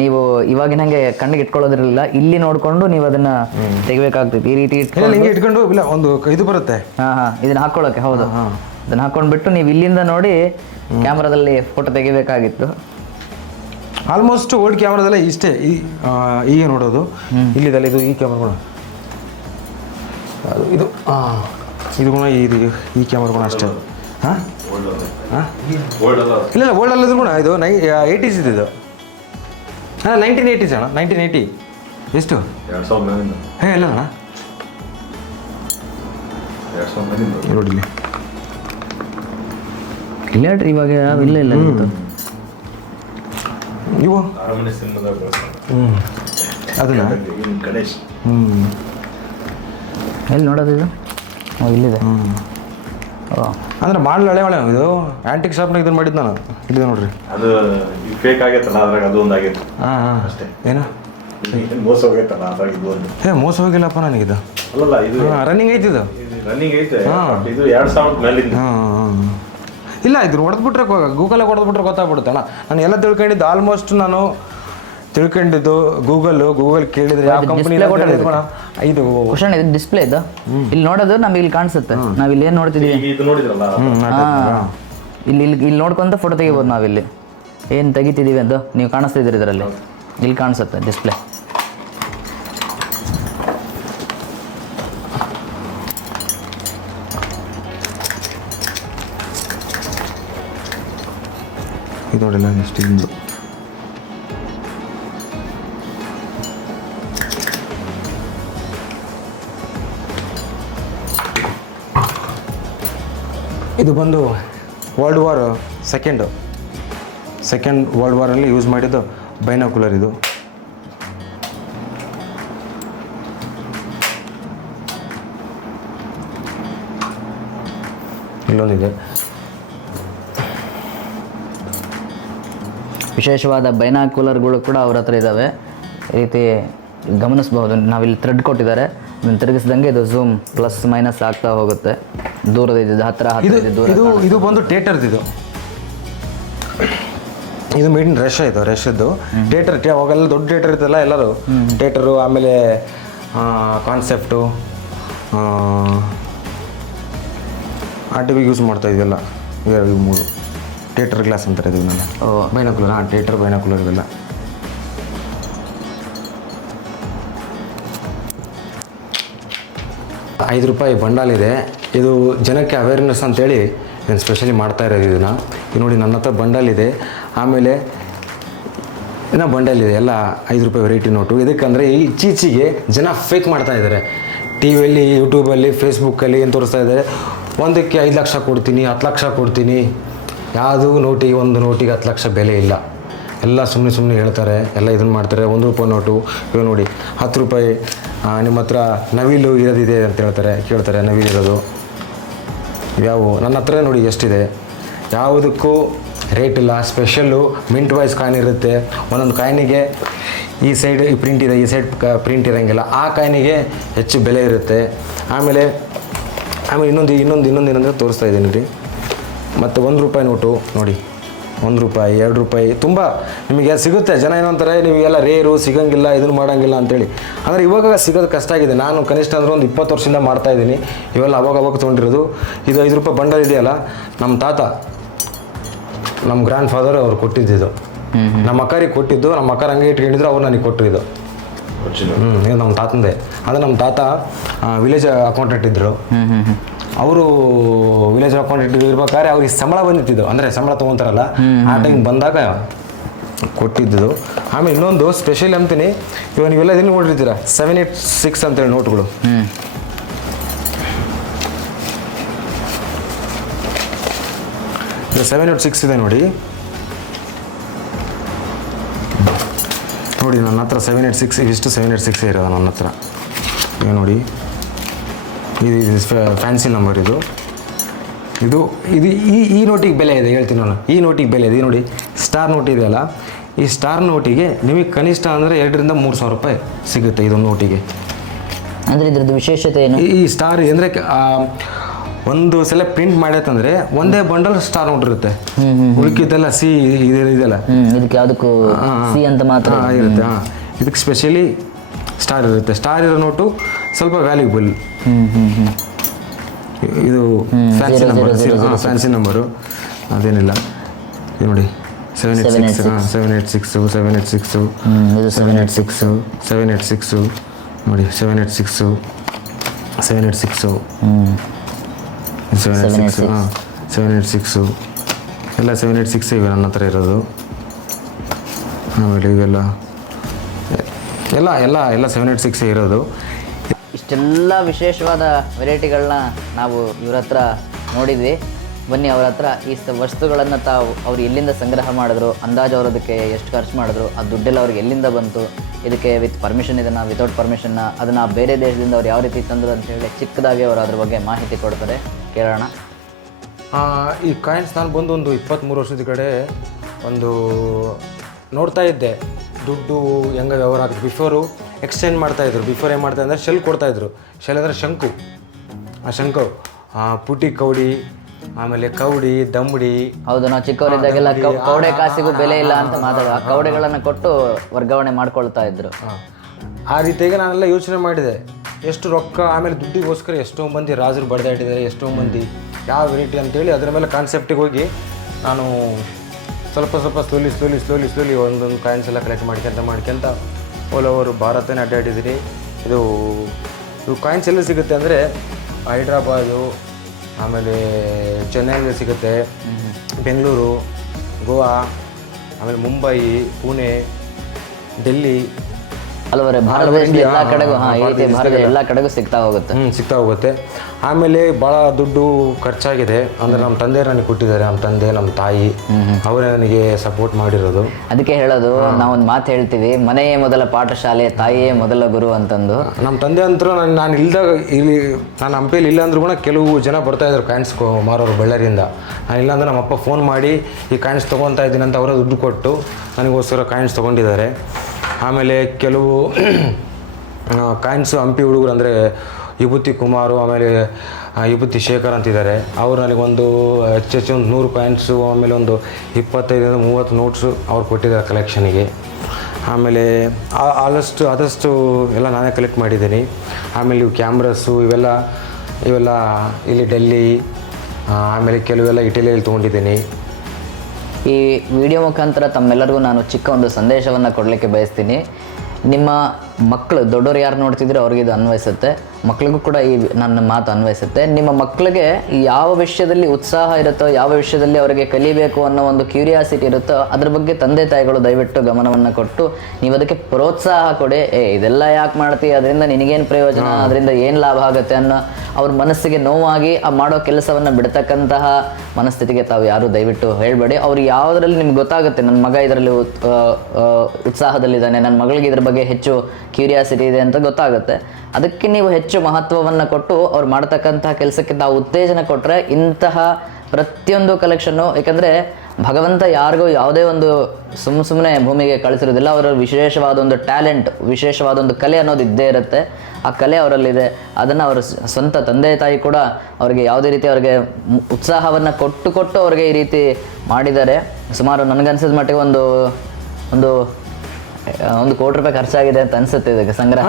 ನೀವು ಇವಾಗಿನ ಹಂಗೆ ಕಣ್ಣಿಗೆ ಇಟ್ಕೊಳ್ಳೋದಿರಲಿಲ್ಲ. ಇಲ್ಲಿ ನೋಡಿಕೊಂಡು ನೀವು ಅದನ್ನ ತೆಗಿಬೇಕಾಗ್ತೈತಿ. ಈ ರೀತಿ ಹಿಂಗೆ ಇಟ್ಕೊಂಡು ಇಲ್ಲ, ಒಂದು ಇದು ಬರುತ್ತೆ. ಇದನ್ನ ಹಾಕೊಳ್ಳೋಕೆ. ಹೌದು, ಅದನ್ನ ಹಾಕೊಂಡ್ಬಿಟ್ಟು ನೀವು ಇಲ್ಲಿಂದ ನೋಡಿ ಕ್ಯಾಮ್ರಾದಲ್ಲಿ ಫೋಟೋ ತೆಗಿಬೇಕಾಗಿತ್ತು. ಆಲ್ಮೋಸ್ಟ್ ಓಲ್ಡ್ ಕ್ಯಾಮ್ರಾದಲ್ಲೇ ಇಷ್ಟೇ ಈಗ ನೋಡೋದು. ಇಲ್ಲಿದಲ್ಲ ಇದು ಈ ಕ್ಯಾಮ್ರಾಗಳು, ಇದು ಇದು ಗುಣ, ಈ ಕ್ಯಾಮ್ರಾಗಳು ಅಷ್ಟೇ. ಹಾಂ ಇಲ್ಲ, ಓಲ್ಡ್ ಅಲ್ಲದ್ರು ಗುಣ. ಇದು 80s ಇದು. 1980s ಅಣ್ಣ, 1980. ಎಷ್ಟು? ಇಲ್ಲ ಅಣ್ಣ, ನೋಡಿ ಇಲ್ಲಿ ಇಲ್ಲ ಇವಾಗ ಇಲ್ಲ ಇಲ್ಲ ನೀವು ಅದನ್ನ ಎಲ್ಲಿ ನೋಡೋದು? ಇದು ಇಲ್ಲಿದೆ. ಅಂದ್ರೆ ಮಾಡಲು ಹಳೆ ಇದು ಆಂಟಿಕ್ ಶಾಪ್ನಾಗ ಇದನ್ನು ಮಾಡಿದ್ದು ನಾನು. ಇಲ್ಲಿದೆ ನೋಡ್ರಿ, ಅದು ಫೇಕ್ ಆಗೈತಲ್ಲ, ಅದ್ರಾಗ ಅದು ಒಂದು ಆಗೈತೆ. ಹಾಂ ಅಷ್ಟೇ. ಏನು ಮೋಸ ಹೋಗೈತಲ್ಲ, ಅದ್ರಾಗ ಇದು ಒಂದು. ಮೋಸ ಹೋಗಿಲ್ಲಪ್ಪ ನನಗಿದು. ಅಲ್ಲಲ್ಲ, ಇದು ರನ್ನಿಂಗ್ ಐತಿ. ಇದು ರನ್ನಿಂಗ್ ಐತೆ. ಇದು 2000 ಮೇಲಿಂದ. ಹಾಂ ಇಲ್ಲ, ಇದು ಹೊಡೆದ್ಬಿಟ್ರೆ ಗೂಗಲಾಗ ಹೊಡೆದ್ಬಿಟ್ರೆ ಗೊತ್ತಾಗ್ಬಿಡುತ್ತೆ ಅಣ್ಣ. ನಾನು ಎಲ್ಲ ತಿಳ್ಕೊಂಡಿದ್ದು ಆಲ್ಮೋಸ್ಟ್ ನಾನು ತಿಳ್ಕೊಂಡಿದ್ದು ಗೂಗಲ್ ಕೇಳಿದ್ರೆ ಯಾವ ಕಂಪ್ನಿ ಇದು ಕ್ವಶನ್ ಇದು ಡಿಸ್ಪ್ಲೇ ಇದು. ಇಲ್ಲಿ ನೋಡೋದು ನಮ್ಗೆ ಇಲ್ಲಿ ಕಾಣಿಸುತ್ತೆ. ನಾವ್ ಇಲ್ಲಿ ಏನ್ ನೋಡ್ತಿದೀವಿ, ಇದು ನೋಡಿದ್ರಲ್ಲ, ಇಲ್ಲಿ ನೋಡ್ಕೊಂತ ಫೋಟೋ ತೆಗಿಬೋದು. ನಾವಿಲ್ಲಿ ಏನ್ ತೆಗಿತಿದೀವಿ ಅಂತ ನೀವು ಕಾಣಿಸ್ತಿದ್ದೀರಿ ಇದರಲ್ಲಿ. ಇಲ್ಲಿ ಕಾಣಿಸುತ್ತೆ ಡಿಸ್ಪ್ಲೇ. ಇದು ನೋಡಿಲ್ಲ ಎಷ್ಟು ಇಂದು. ಇದು ಬಂದು ವರ್ಲ್ಡ್ ವಾರ್ ಸೆಕೆಂಡ್ ವರ್ಲ್ಡ್ ವಾರಲ್ಲಿ ಯೂಸ್ ಮಾಡಿದ್ದು ಬೈನಾಕ್ಯುಲರ್. ಇದು ಇಲ್ಲೊಂದಿದೆ. ವಿಶೇಷವಾದ ಬೈನಾಕ್ಯುಲರ್ಗಳು ಕೂಡ ಅವ್ರ ಹತ್ರ ಇದ್ದಾವೆ. ಈ ರೀತಿ ಗಮನಿಸ್ಬಹುದು, ನಾವಿಲ್ಲಿ ಥ್ರೆಡ್ ಕೊಟ್ಟಿದ್ದಾರೆ, ಅದನ್ನು ತಿರುಗಿಸಿದಂಗೆ ಇದು ಝೂಮ್ ಪ್ಲಸ್ ಮೈನಸ್ ಆಗ್ತಾ ಹೋಗುತ್ತೆ. ದೂರದ ಇದ್ದಿದ್ದು ಹತ್ತಿರ ದೂರ. ಇದು ಬಂದು ಟೇಟರ್ದು. ಇದು ಮೇಡ್ ಇನ್ ರಷ್ಯಾ. ಇದು ರಷ್ಯದ್ದು ಟೇಟರ್. ಅವಾಗೆಲ್ಲ ದೊಡ್ಡ ಟೇಟರ್ ಇರ್ತಲ್ಲ ಎಲ್ಲರೂ ಟೇಟರು, ಆಮೇಲೆ ಕಾನ್ಸೆಪ್ಟು, ಆರ್ ಟಿ ವಿಗೆ ಯೂಸ್ ಮಾಡ್ತಾ ಇದೆಲ್ಲ. ಇವು 3 ಟೇಟರ್ ಗ್ಲಾಸ್ ಅಂತಾರೆ ಇದನ್ನೆಲ್ಲ. ಬೈನಾಕ್ಯುಲರ್. ಟೇಟರ್ ಬೈನಾಕ್ಯುಲರ್ ಇವೆಲ್ಲ. ₹5 ಬಂಡಾಲಿದೆ. ಇದು ಜನಕ್ಕೆ ಅವೇರ್ನೆಸ್ ಅಂತೇಳಿ ನಾನು ಸ್ಪೆಷಲಿ ಮಾಡ್ತಾ ಇರೋದು ಇದನ್ನು. ಇದು ನೋಡಿ, ನನ್ನ ಹತ್ರ ಬಂಡಲ್ ಆಮೇಲೆ ಇನ್ನೂ ಬಂಡಲ್ ಇದೆ, ಎಲ್ಲ ₹5 ವೆರೈಟಿ ನೋಟು. ಇದಕ್ಕಂದರೆ ಇತ್ತೀಚೆಗೆ ಜನ ಫೇಕ್ ಮಾಡ್ತಾ ಇದ್ದಾರೆ. ಟಿ ವಿಯಲ್ಲಿ, ಯೂಟ್ಯೂಬಲ್ಲಿ, ಫೇಸ್ಬುಕ್ಕಲ್ಲಿ ಏನು ತೋರಿಸ್ತಾ ಇದ್ದಾರೆ, ಒಂದಕ್ಕೆ 5 ಲಕ್ಷ ಕೊಡ್ತೀನಿ, 10 ಲಕ್ಷ ಕೊಡ್ತೀನಿ. ಯಾವುದು ನೋಟಿಗೆ, ಒಂದು ನೋಟಿಗೆ 10 ಲಕ್ಷ ಬೆಲೆ ಇಲ್ಲ. ಎಲ್ಲ ಸುಮ್ಮನೆ ಹೇಳ್ತಾರೆ, ಎಲ್ಲ ಇದನ್ನು ಮಾಡ್ತಾರೆ. ₹1 ನೋಟು ಇವಾಗ ನೋಡಿ, ₹10 ನಿಮ್ಮ ಹತ್ರ ನವಿಲು ಇರೋದಿದೆ ಅಂತ ಕೇಳ್ತಾರೆ. ನವಿಲು ಇರೋದು ಯಾವುವು ನನ್ನ ಹತ್ರ ನೋಡಿ ಎಷ್ಟಿದೆ. ಯಾವುದಕ್ಕೂ ರೇಟ್ ಇಲ್ಲ. ಸ್ಪೆಷಲ್ಲು ಮಿಂಟ್ ವೈಸ್ ಕಾಯಿನ್ ಇರುತ್ತೆ. ಒಂದೊಂದು ಕಾಯಿನಿಗೆ ಈ ಸೈಡ್ ಈ ಪ್ರಿಂಟ್ ಇದೆ, ಈ ಸೈಡ್ ಪ್ರಿಂಟ್ ಇರೋಂಗಿಲ್ಲ. ಆ ಕಾಯಿನಿಗೆ ಹೆಚ್ಚು ಬೆಲೆ ಇರುತ್ತೆ. ಆಮೇಲೆ ಇನ್ನೊಂದು ಏನಂದರೆ ತೋರಿಸ್ತಾ ಇದ್ದೀನಿ ರೀ. ಮತ್ತು ₹1 ನೋಟು ನೋಡಿ, ₹1, ₹2 ತುಂಬ ನಿಮಗೆ ಸಿಗುತ್ತೆ. ಜನ ಏನಂತಾರೆ, ನೀವು ಎಲ್ಲ ರೇರು ಸಿಗೋಂಗಿಲ್ಲ, ಇದನ್ನು ಮಾಡೋಂಗಿಲ್ಲ ಅಂತೇಳಿ. ಅಂದರೆ ಇವಾಗ ಸಿಗೋದು ಕಷ್ಟ ಆಗಿದೆ. ನಾನು ಕನಿಷ್ಠ ಅಂದರೆ ಒಂದು 20 ವರ್ಷದಿಂದ ಮಾಡ್ತಾಯಿದ್ದೀನಿ. ಇವೆಲ್ಲ ಅವಾಗ ತೊಗೊಂಡಿರೋದು. ಇದು ₹5 ಬಂಡಲ್ ಇದೆಯಲ್ಲ, ನಮ್ಮ ತಾತ, ನಮ್ಮ ಗ್ರ್ಯಾಂಡ್ ಫಾದರ್ ಅವ್ರು ಕೊಟ್ಟಿದ್ದು. ನಮ್ಮ ಅಕ್ಕರಿಗೆ ಕೊಟ್ಟಿದ್ದು. ನಮ್ಮ ಅಕ್ಕರ ಹಂಗೆ ಇಟ್ಕೊಂಡಿದ್ರು, ಅವ್ರು ನನಗೆ ಕೊಟ್ಟಿದ್ದು. ಇದು ನಮ್ಮ ತಾತಂದೆ. ಅಂದರೆ ನಮ್ಮ ತಾತ ವಿಲೇಜ್ ಅಕೌಂಟೆಂಟ್ ಇದ್ದರು. ಅವರು ವಿಲೇಜ್ ಅಕೌಂಟೆಂಟ್ ಇರ್ಬೇಕಾದ್ರೆ ಅವ್ರಿಗೆ ಸಂಬಳ ಬಂದಿತ್ತು. ಅಂದರೆ ಸಂಬಳ ತೊಗೊತಾರಲ್ಲ, ಆ ಟೈಮ್ ಬಂದಾಗ ಕೊಟ್ಟಿದ್ದು. ಆಮೇಲೆ ಇನ್ನೊಂದು ಸ್ಪೆಷಲ್ ಅಂತೀನಿ, ಇವಾಗ ನೀವೆಲ್ಲ ಇದನ್ನು ನೋಡಿರ್ತೀರ, 786 ಅಂತೇಳಿ ನೋಟ್ಗಳು. ಇದು 786 ಇದೆ ನೋಡಿ. ನನ್ನ ಹತ್ರ 786 ಇವಿಷ್ಟು 786 ಇರೋದು ನನ್ನ ಹತ್ರ. ಈಗ ನೋಡಿ, ಇದು ಫ್ಯಾನ್ಸಿ ನಂಬರ್. ಇದು ಈ ನೋಟಿಗೆ ಬೆಲೆ ಇದೆ, ಹೇಳ್ತೀನಿ ನಾನು. ಈ ನೋಟಿಗೆ ಬೆಲೆ ಇದೆ. ನೋಡಿ, ಸ್ಟಾರ್ ನೋಟ್ ಇದೆಯಲ್ಲ, ಈ ಸ್ಟಾರ್ ನೋಟಿಗೆ ನಿಮಗೆ ಕನಿಷ್ಠ ಅಂದರೆ ₹2,000-3,000 ಸಿಗುತ್ತೆ ಇದೊಂದು ನೋಟಿಗೆ. ಅಂದರೆ ಇದ್ರದ್ದು ವಿಶೇಷತೆ ಏನು? ಈ ಸ್ಟಾರ್ ಅಂದರೆ ಒಂದು ಸಲ ಪ್ರಿಂಟ್ ಮಾಡೈತಂದರೆ ಒಂದೇ ಬಂಡಲ್ ಸ್ಟಾರ್ ನೋಟ್ ಇರುತ್ತೆ. ಉಳಿಕಿದ್ದೆಲ್ಲ ಸಿ ಇದೆಲ್ಲ, ಇದಕ್ಕೆ ಯಾವುದಕ್ಕೂ ಸಿ ಅಂತ ಮಾತ್ರ ಇರುತ್ತೆ. ಇದಕ್ಕೆ ಸ್ಪೆಷಲಿ ಸ್ಟಾರ್ ಇರುತ್ತೆ. ಸ್ಟಾರ್ ಇರೋ ನೋಟು ಸ್ವಲ್ಪ ವ್ಯಾಲ್ಯೂಬಲ್. ಇದು ಫ್ಯಾನ್ಸಿ ನಂಬರ್. ಫ್ಯಾನ್ಸಿ ನಂಬರು ಅದೇನಿಲ್ಲ. ಇದು ನೋಡಿ, 786 ನೋಡಿ, 786 ಎಲ್ಲ 786 ಇವೆ ನನ್ನ ಹತ್ರ ಇರೋದು. ಆಮೇಲೆ ಇವೆಲ್ಲ ಎಲ್ಲ 786 ಇರೋದು. ಇಷ್ಟೆಲ್ಲ ವಿಶೇಷವಾದ ವೆರೈಟಿಗಳನ್ನ ನಾವು ಇವ್ರ ಹತ್ರ ನೋಡಿದ್ವಿ. ಬನ್ನಿ, ಅವ್ರ ಹತ್ರ ಈ ವಸ್ತುಗಳನ್ನು ಅವ್ರು ಎಲ್ಲಿಂದ ಸಂಗ್ರಹ ಮಾಡಿದ್ರು, ಅಂದಾಜು ಅವರು ಅದಕ್ಕೆ ಎಷ್ಟು ಖರ್ಚು ಮಾಡಿದ್ರು, ಆ ದುಡ್ಡೆಲ್ಲ ಅವ್ರಿಗೆ ಎಲ್ಲಿಂದ ಬಂತು, ಇದಕ್ಕೆ ವಿತ್ ಪರ್ಮಿಷನ್ ಇದನ್ನು, ವಿತೌಟ್ ಪರ್ಮಿಷನ್ನ ಅದನ್ನು ಬೇರೆ ದೇಶದಿಂದ ಅವ್ರು ಯಾವ ರೀತಿ ತಂದರು ಅಂತೇಳಿ ಚಿಕ್ಕದಾಗಿ ಅವರು ಅದ್ರ ಬಗ್ಗೆ ಮಾಹಿತಿ ಕೊಡ್ತಾರೆ. ಕೇಳೋಣ. ಈ ಕಾಯಿನ್ಸ್ ನಾನು ಬಂದು ಒಂದು 23 ವರ್ಷದ ಕಡೆ ಒಂದು ನೋಡ್ತಾ ಇದ್ದೆ. ದುಡ್ಡು ಹೆಂಗೆ ವ್ಯವಹಾರ ಆಗುತ್ತೆ. ಬಿಫೋರು ಎಕ್ಸ್ಚೇಂಜ್ ಮಾಡ್ತಾಯಿದ್ರು. ಬಿಫೋರ್ ಏನು ಮಾಡ್ತಾ ಅಂದರೆ ಶೆಲ್ ಕೊಡ್ತಾಯಿದ್ರು. ಶೆಲ್ ಅಂದರೆ ಶಂಕು. ಆ ಶಂಕು ಪುಟಿ ಕೌಡಿ, ಆಮೇಲೆ ಕೌಡಿ, ದಮ್ಮಡಿ. ಹೌದು, ನಾವು ಚಿಕ್ಕವರಿದ್ದಾಗೆಲ್ಲ ಕೌಡೆ ಕಾಸಿಗೂ ಬೆಲೆ ಇಲ್ಲ ಅಂತ ಮಾತಾಡೋ, ಆ ಕೌಡೆಗಳನ್ನು ಕೊಟ್ಟು ವರ್ಗಾವಣೆ ಮಾಡ್ಕೊಳ್ತಾ ಇದ್ರು. ಆ ರೀತಿಯಾಗಿ ನಾನೆಲ್ಲ ಯೋಚನೆ ಮಾಡಿದೆ, ಎಷ್ಟು ರೊಕ್ಕ, ಆಮೇಲೆ ದುಡ್ಡಿಗೋಸ್ಕರ ಎಷ್ಟೋ ಮಂದಿ ರಾಜರು ಬಡ್ದಾಡಿದ್ದಾರೆ, ಎಷ್ಟೋ ಮಂದಿ ಯಾವ ವೆರೈಟಿ ಅಂತೇಳಿ ಅದರ ಮೇಲೆ ಕಾನ್ಸೆಪ್ಟಿಗೆ ಹೋಗಿ ನಾನು ಸ್ವಲ್ಪ ಸ್ಲೋಲಿ ಒಂದೊಂದು ಕಾಯಿನ್ಸ್ ಎಲ್ಲ ಕಲೆಕ್ಟ್ ಮಾಡ್ಕೊಂತ ಆಲ್ ಓವರ್ ಭಾರತನೇ ಅಡ್ಡಾಡಿದ್ದೀನಿ. ಇದು ಕಾಯಿನ್ಸ್ ಎಲ್ಲ ಸಿಗುತ್ತೆ ಅಂದರೆ ಹೈದ್ರಾಬಾದು, ಆಮೇಲೆ ಚೆನ್ನೈನಲ್ಲಿ ಸಿಗುತ್ತೆ, ಬೆಂಗಳೂರು, ಗೋವಾ, ಆಮೇಲೆ ಮುಂಬೈ, ಪುಣೆ, ಡೆಲ್ಲಿ, ಅಲ್ವರೆ ಭಾರತ ದೇಶದ ಎಲ್ಲ ಕಡೆಗೂ ಈ ರೀತಿ ಭಾರತದ ಎಲ್ಲ ಕಡೆಗೂ ಸಿಗ್ತಾ ಹೋಗುತ್ತೆ. ಸಿಗ್ತಾ ಹೋಗುತ್ತೆ. ಆಮೇಲೆ ಭಾಳ ದುಡ್ಡು ಖರ್ಚಾಗಿದೆ. ಅಂದರೆ ನಮ್ಮ ತಂದೆ ನನಗೆ ಕೊಟ್ಟಿದ್ದಾರೆ, ನಮ್ಮ ತಂದೆ ನಮ್ಮ ತಾಯಿ ಅವರೇ ನನಗೆ ಸಪೋರ್ಟ್ ಮಾಡಿರೋದು. ಅದಕ್ಕೆ ಹೇಳೋದು, ನಾವೊಂದು ಮಾತು ಹೇಳ್ತೀವಿ, ಮನೆಯೇ ಮೊದಲ ಪಾಠಶಾಲೆ, ತಾಯಿಯೇ ಮೊದಲ ಗುರು ಅಂತಂದು. ನಮ್ಮ ತಂದೆ ಅಂತೂ ನಾನು ಇಲ್ದಾಗ ಇಲ್ಲಿ ನಾನು ಹಂಪಿಯಲ್ಲಿ ಇಲ್ಲ ಅಂದ್ರೂ ಕೂಡ ಕೆಲವು ಜನ ಬರ್ತಾಯಿದ್ರು ಕಾಯಿನ್ಸ್ ಮಾರೋರು ಬಳ್ಳಾರಿಯಿಂದ. ನಾನು ಇಲ್ಲಾಂದ್ರೆ ನಮ್ಮಪ್ಪ ಫೋನ್ ಮಾಡಿ ಈ ಕಾಯಿನ್ಸ್ ತೊಗೊತಾ ಇದ್ದೀನಿ ಅಂತ ಅವರೇ ದುಡ್ಡು ಕೊಟ್ಟು ನನಗೋಸ್ಕರ ಕಾಯಿನ್ಸ್ ತೊಗೊಂಡಿದ್ದಾರೆ. ಆಮೇಲೆ ಕೆಲವು ಕಾಯಿನ್ಸು ಹಂಪಿ ಹುಡುಗರು ಅಂದರೆ ವಿಭೂತಿ ಕುಮಾರು, ಆಮೇಲೆ ವಿಭೂತಿ ಶೇಖರ್ ಅಂತಿದ್ದಾರೆ. ಅವರು ನನಗೊಂದು ಹೆಚ್ಚು ಒಂದು 100 ಕಾಯಿನ್ಸು, ಆಮೇಲೆ ಒಂದು 25-30 ನೋಟ್ಸು ಅವ್ರು ಕೊಟ್ಟಿದ್ದಾರೆ ಕಲೆಕ್ಷನಿಗೆ. ಆಮೇಲೆ ಆದಷ್ಟು ಎಲ್ಲ ನಾನೇ ಕಲೆಕ್ಟ್ ಮಾಡಿದ್ದೀನಿ. ಆಮೇಲೆ ಇವು ಕ್ಯಾಮ್ರಸ್ಸು ಇವೆಲ್ಲ ಇಲ್ಲಿ ಡೆಲ್ಲಿ, ಆಮೇಲೆ ಕೆಲವೆಲ್ಲ ಇಟಲಿಯಲ್ಲಿ ತೊಗೊಂಡಿದ್ದೀನಿ. ಈ ವಿಡಿಯೋ ಮುಖಾಂತರ ತಮ್ಮೆಲ್ಲರಿಗೂ ನಾನು ಚಿಕ್ಕ ಒಂದು ಸಂದೇಶವನ್ನು ಕೊಡಲಿಕ್ಕೆ ಬಯಸ್ತೀನಿ. ನಿಮ್ಮ ಮಕ್ಕಳು, ದೊಡ್ಡವರು ಯಾರು ನೋಡ್ತಿದ್ರೆ ಅವ್ರಿಗೆ ಇದು ಅನ್ವಯಿಸುತ್ತೆ, ಮಕ್ಕಳಿಗೂ ಕೂಡ ಈ ನನ್ನ ಮಾತು ಅನ್ವಯಿಸುತ್ತೆ. ನಿಮ್ಮ ಮಕ್ಕಳಿಗೆ ಯಾವ ವಿಷಯದಲ್ಲಿ ಉತ್ಸಾಹ ಇರುತ್ತೋ, ಯಾವ ವಿಷಯದಲ್ಲಿ ಅವರಿಗೆ ಕಲಿಬೇಕು ಅನ್ನೋ ಒಂದು ಕ್ಯೂರಿಯಾಸಿಟಿ ಇರುತ್ತೋ ಅದ್ರ ಬಗ್ಗೆ ತಂದೆ ತಾಯಿಗಳು ದಯವಿಟ್ಟು ಗಮನವನ್ನು ಕೊಟ್ಟು ನೀವು ಅದಕ್ಕೆ ಪ್ರೋತ್ಸಾಹ ಕೊಡಿ. ಇದೆಲ್ಲ ಯಾಕೆ ಮಾಡ್ತೀವಿ, ಅದರಿಂದ ನಿನಗೇನು ಪ್ರಯೋಜನ, ಅದರಿಂದ ಏನು ಲಾಭ ಆಗುತ್ತೆ ಅನ್ನೋ ಅವ್ರ ಮನಸ್ಸಿಗೆ ನೋವಾಗಿ ಆ ಮಾಡೋ ಕೆಲಸವನ್ನು ಬಿಡ್ತಕ್ಕಂತಹ ಮನಸ್ಥಿತಿಗೆ ತಾವು ಯಾರು ದಯವಿಟ್ಟು ಹೇಳಬೇಡಿ. ಅವ್ರು ಯಾವುದರಲ್ಲಿ ನಿಮ್ಗೆ ಗೊತ್ತಾಗುತ್ತೆ, ನನ್ನ ಮಗ ಇದರಲ್ಲಿ ಉತ್ಸಾಹದಲ್ಲಿದ್ದಾನೆ, ನನ್ನ ಮಗಳಿಗೆ ಇದ್ರ ಬಗ್ಗೆ ಹೆಚ್ಚು ಕ್ಯೂರಿಯಾಸಿಟಿ ಇದೆ ಅಂತ ಗೊತ್ತಾಗುತ್ತೆ. ಅದಕ್ಕೆ ನೀವು ಹೆಚ್ಚು ಮಹತ್ವವನ್ನು ಕೊಟ್ಟು ಅವ್ರು ಮಾಡ್ತಕ್ಕಂತಹ ಕೆಲಸಕ್ಕೆ ತಾವು ಉತ್ತೇಜನ ಕೊಟ್ಟರೆ ಇಂತಹ ಪ್ರತಿಯೊಂದು ಕಲೆಕ್ಷನ್ನು, ಯಾಕಂದರೆ ಭಗವಂತ ಯಾರಿಗೂ ಯಾವುದೇ ಒಂದು ಸುಮ್ಮನೆ ಭೂಮಿಗೆ ಕಳಿಸಿರೋದಿಲ್ಲ. ಅವರ ವಿಶೇಷವಾದ ಒಂದು ಟ್ಯಾಲೆಂಟ್, ವಿಶೇಷವಾದ ಒಂದು ಕಲೆ ಅನ್ನೋದು ಇದ್ದೇ ಇರುತ್ತೆ. ಆ ಕಲೆ ಅವರಲ್ಲಿದೆ. ಅದನ್ನು ಅವರ ಸ್ವಂತ ತಂದೆ ತಾಯಿ ಕೂಡ ಅವರಿಗೆ ಯಾವುದೇ ರೀತಿ ಅವರಿಗೆ ಉತ್ಸಾಹವನ್ನು ಕೊಟ್ಟು ಅವ್ರಿಗೆ ಈ ರೀತಿ ಮಾಡಿದ್ದಾರೆ. ಸುಮಾರು ನನಗನ್ಸಿದ ಮಟ್ಟಿಗೆ ಒಂದು 1 ಕೋಟಿ ರೂಪಾಯಿ ಖರ್ಚಾಗಿದೆ ಅಂತ ಅನ್ಸುತ್ತೆ ಇದಕ್ಕೆ ಸಂಗ್ರಹ.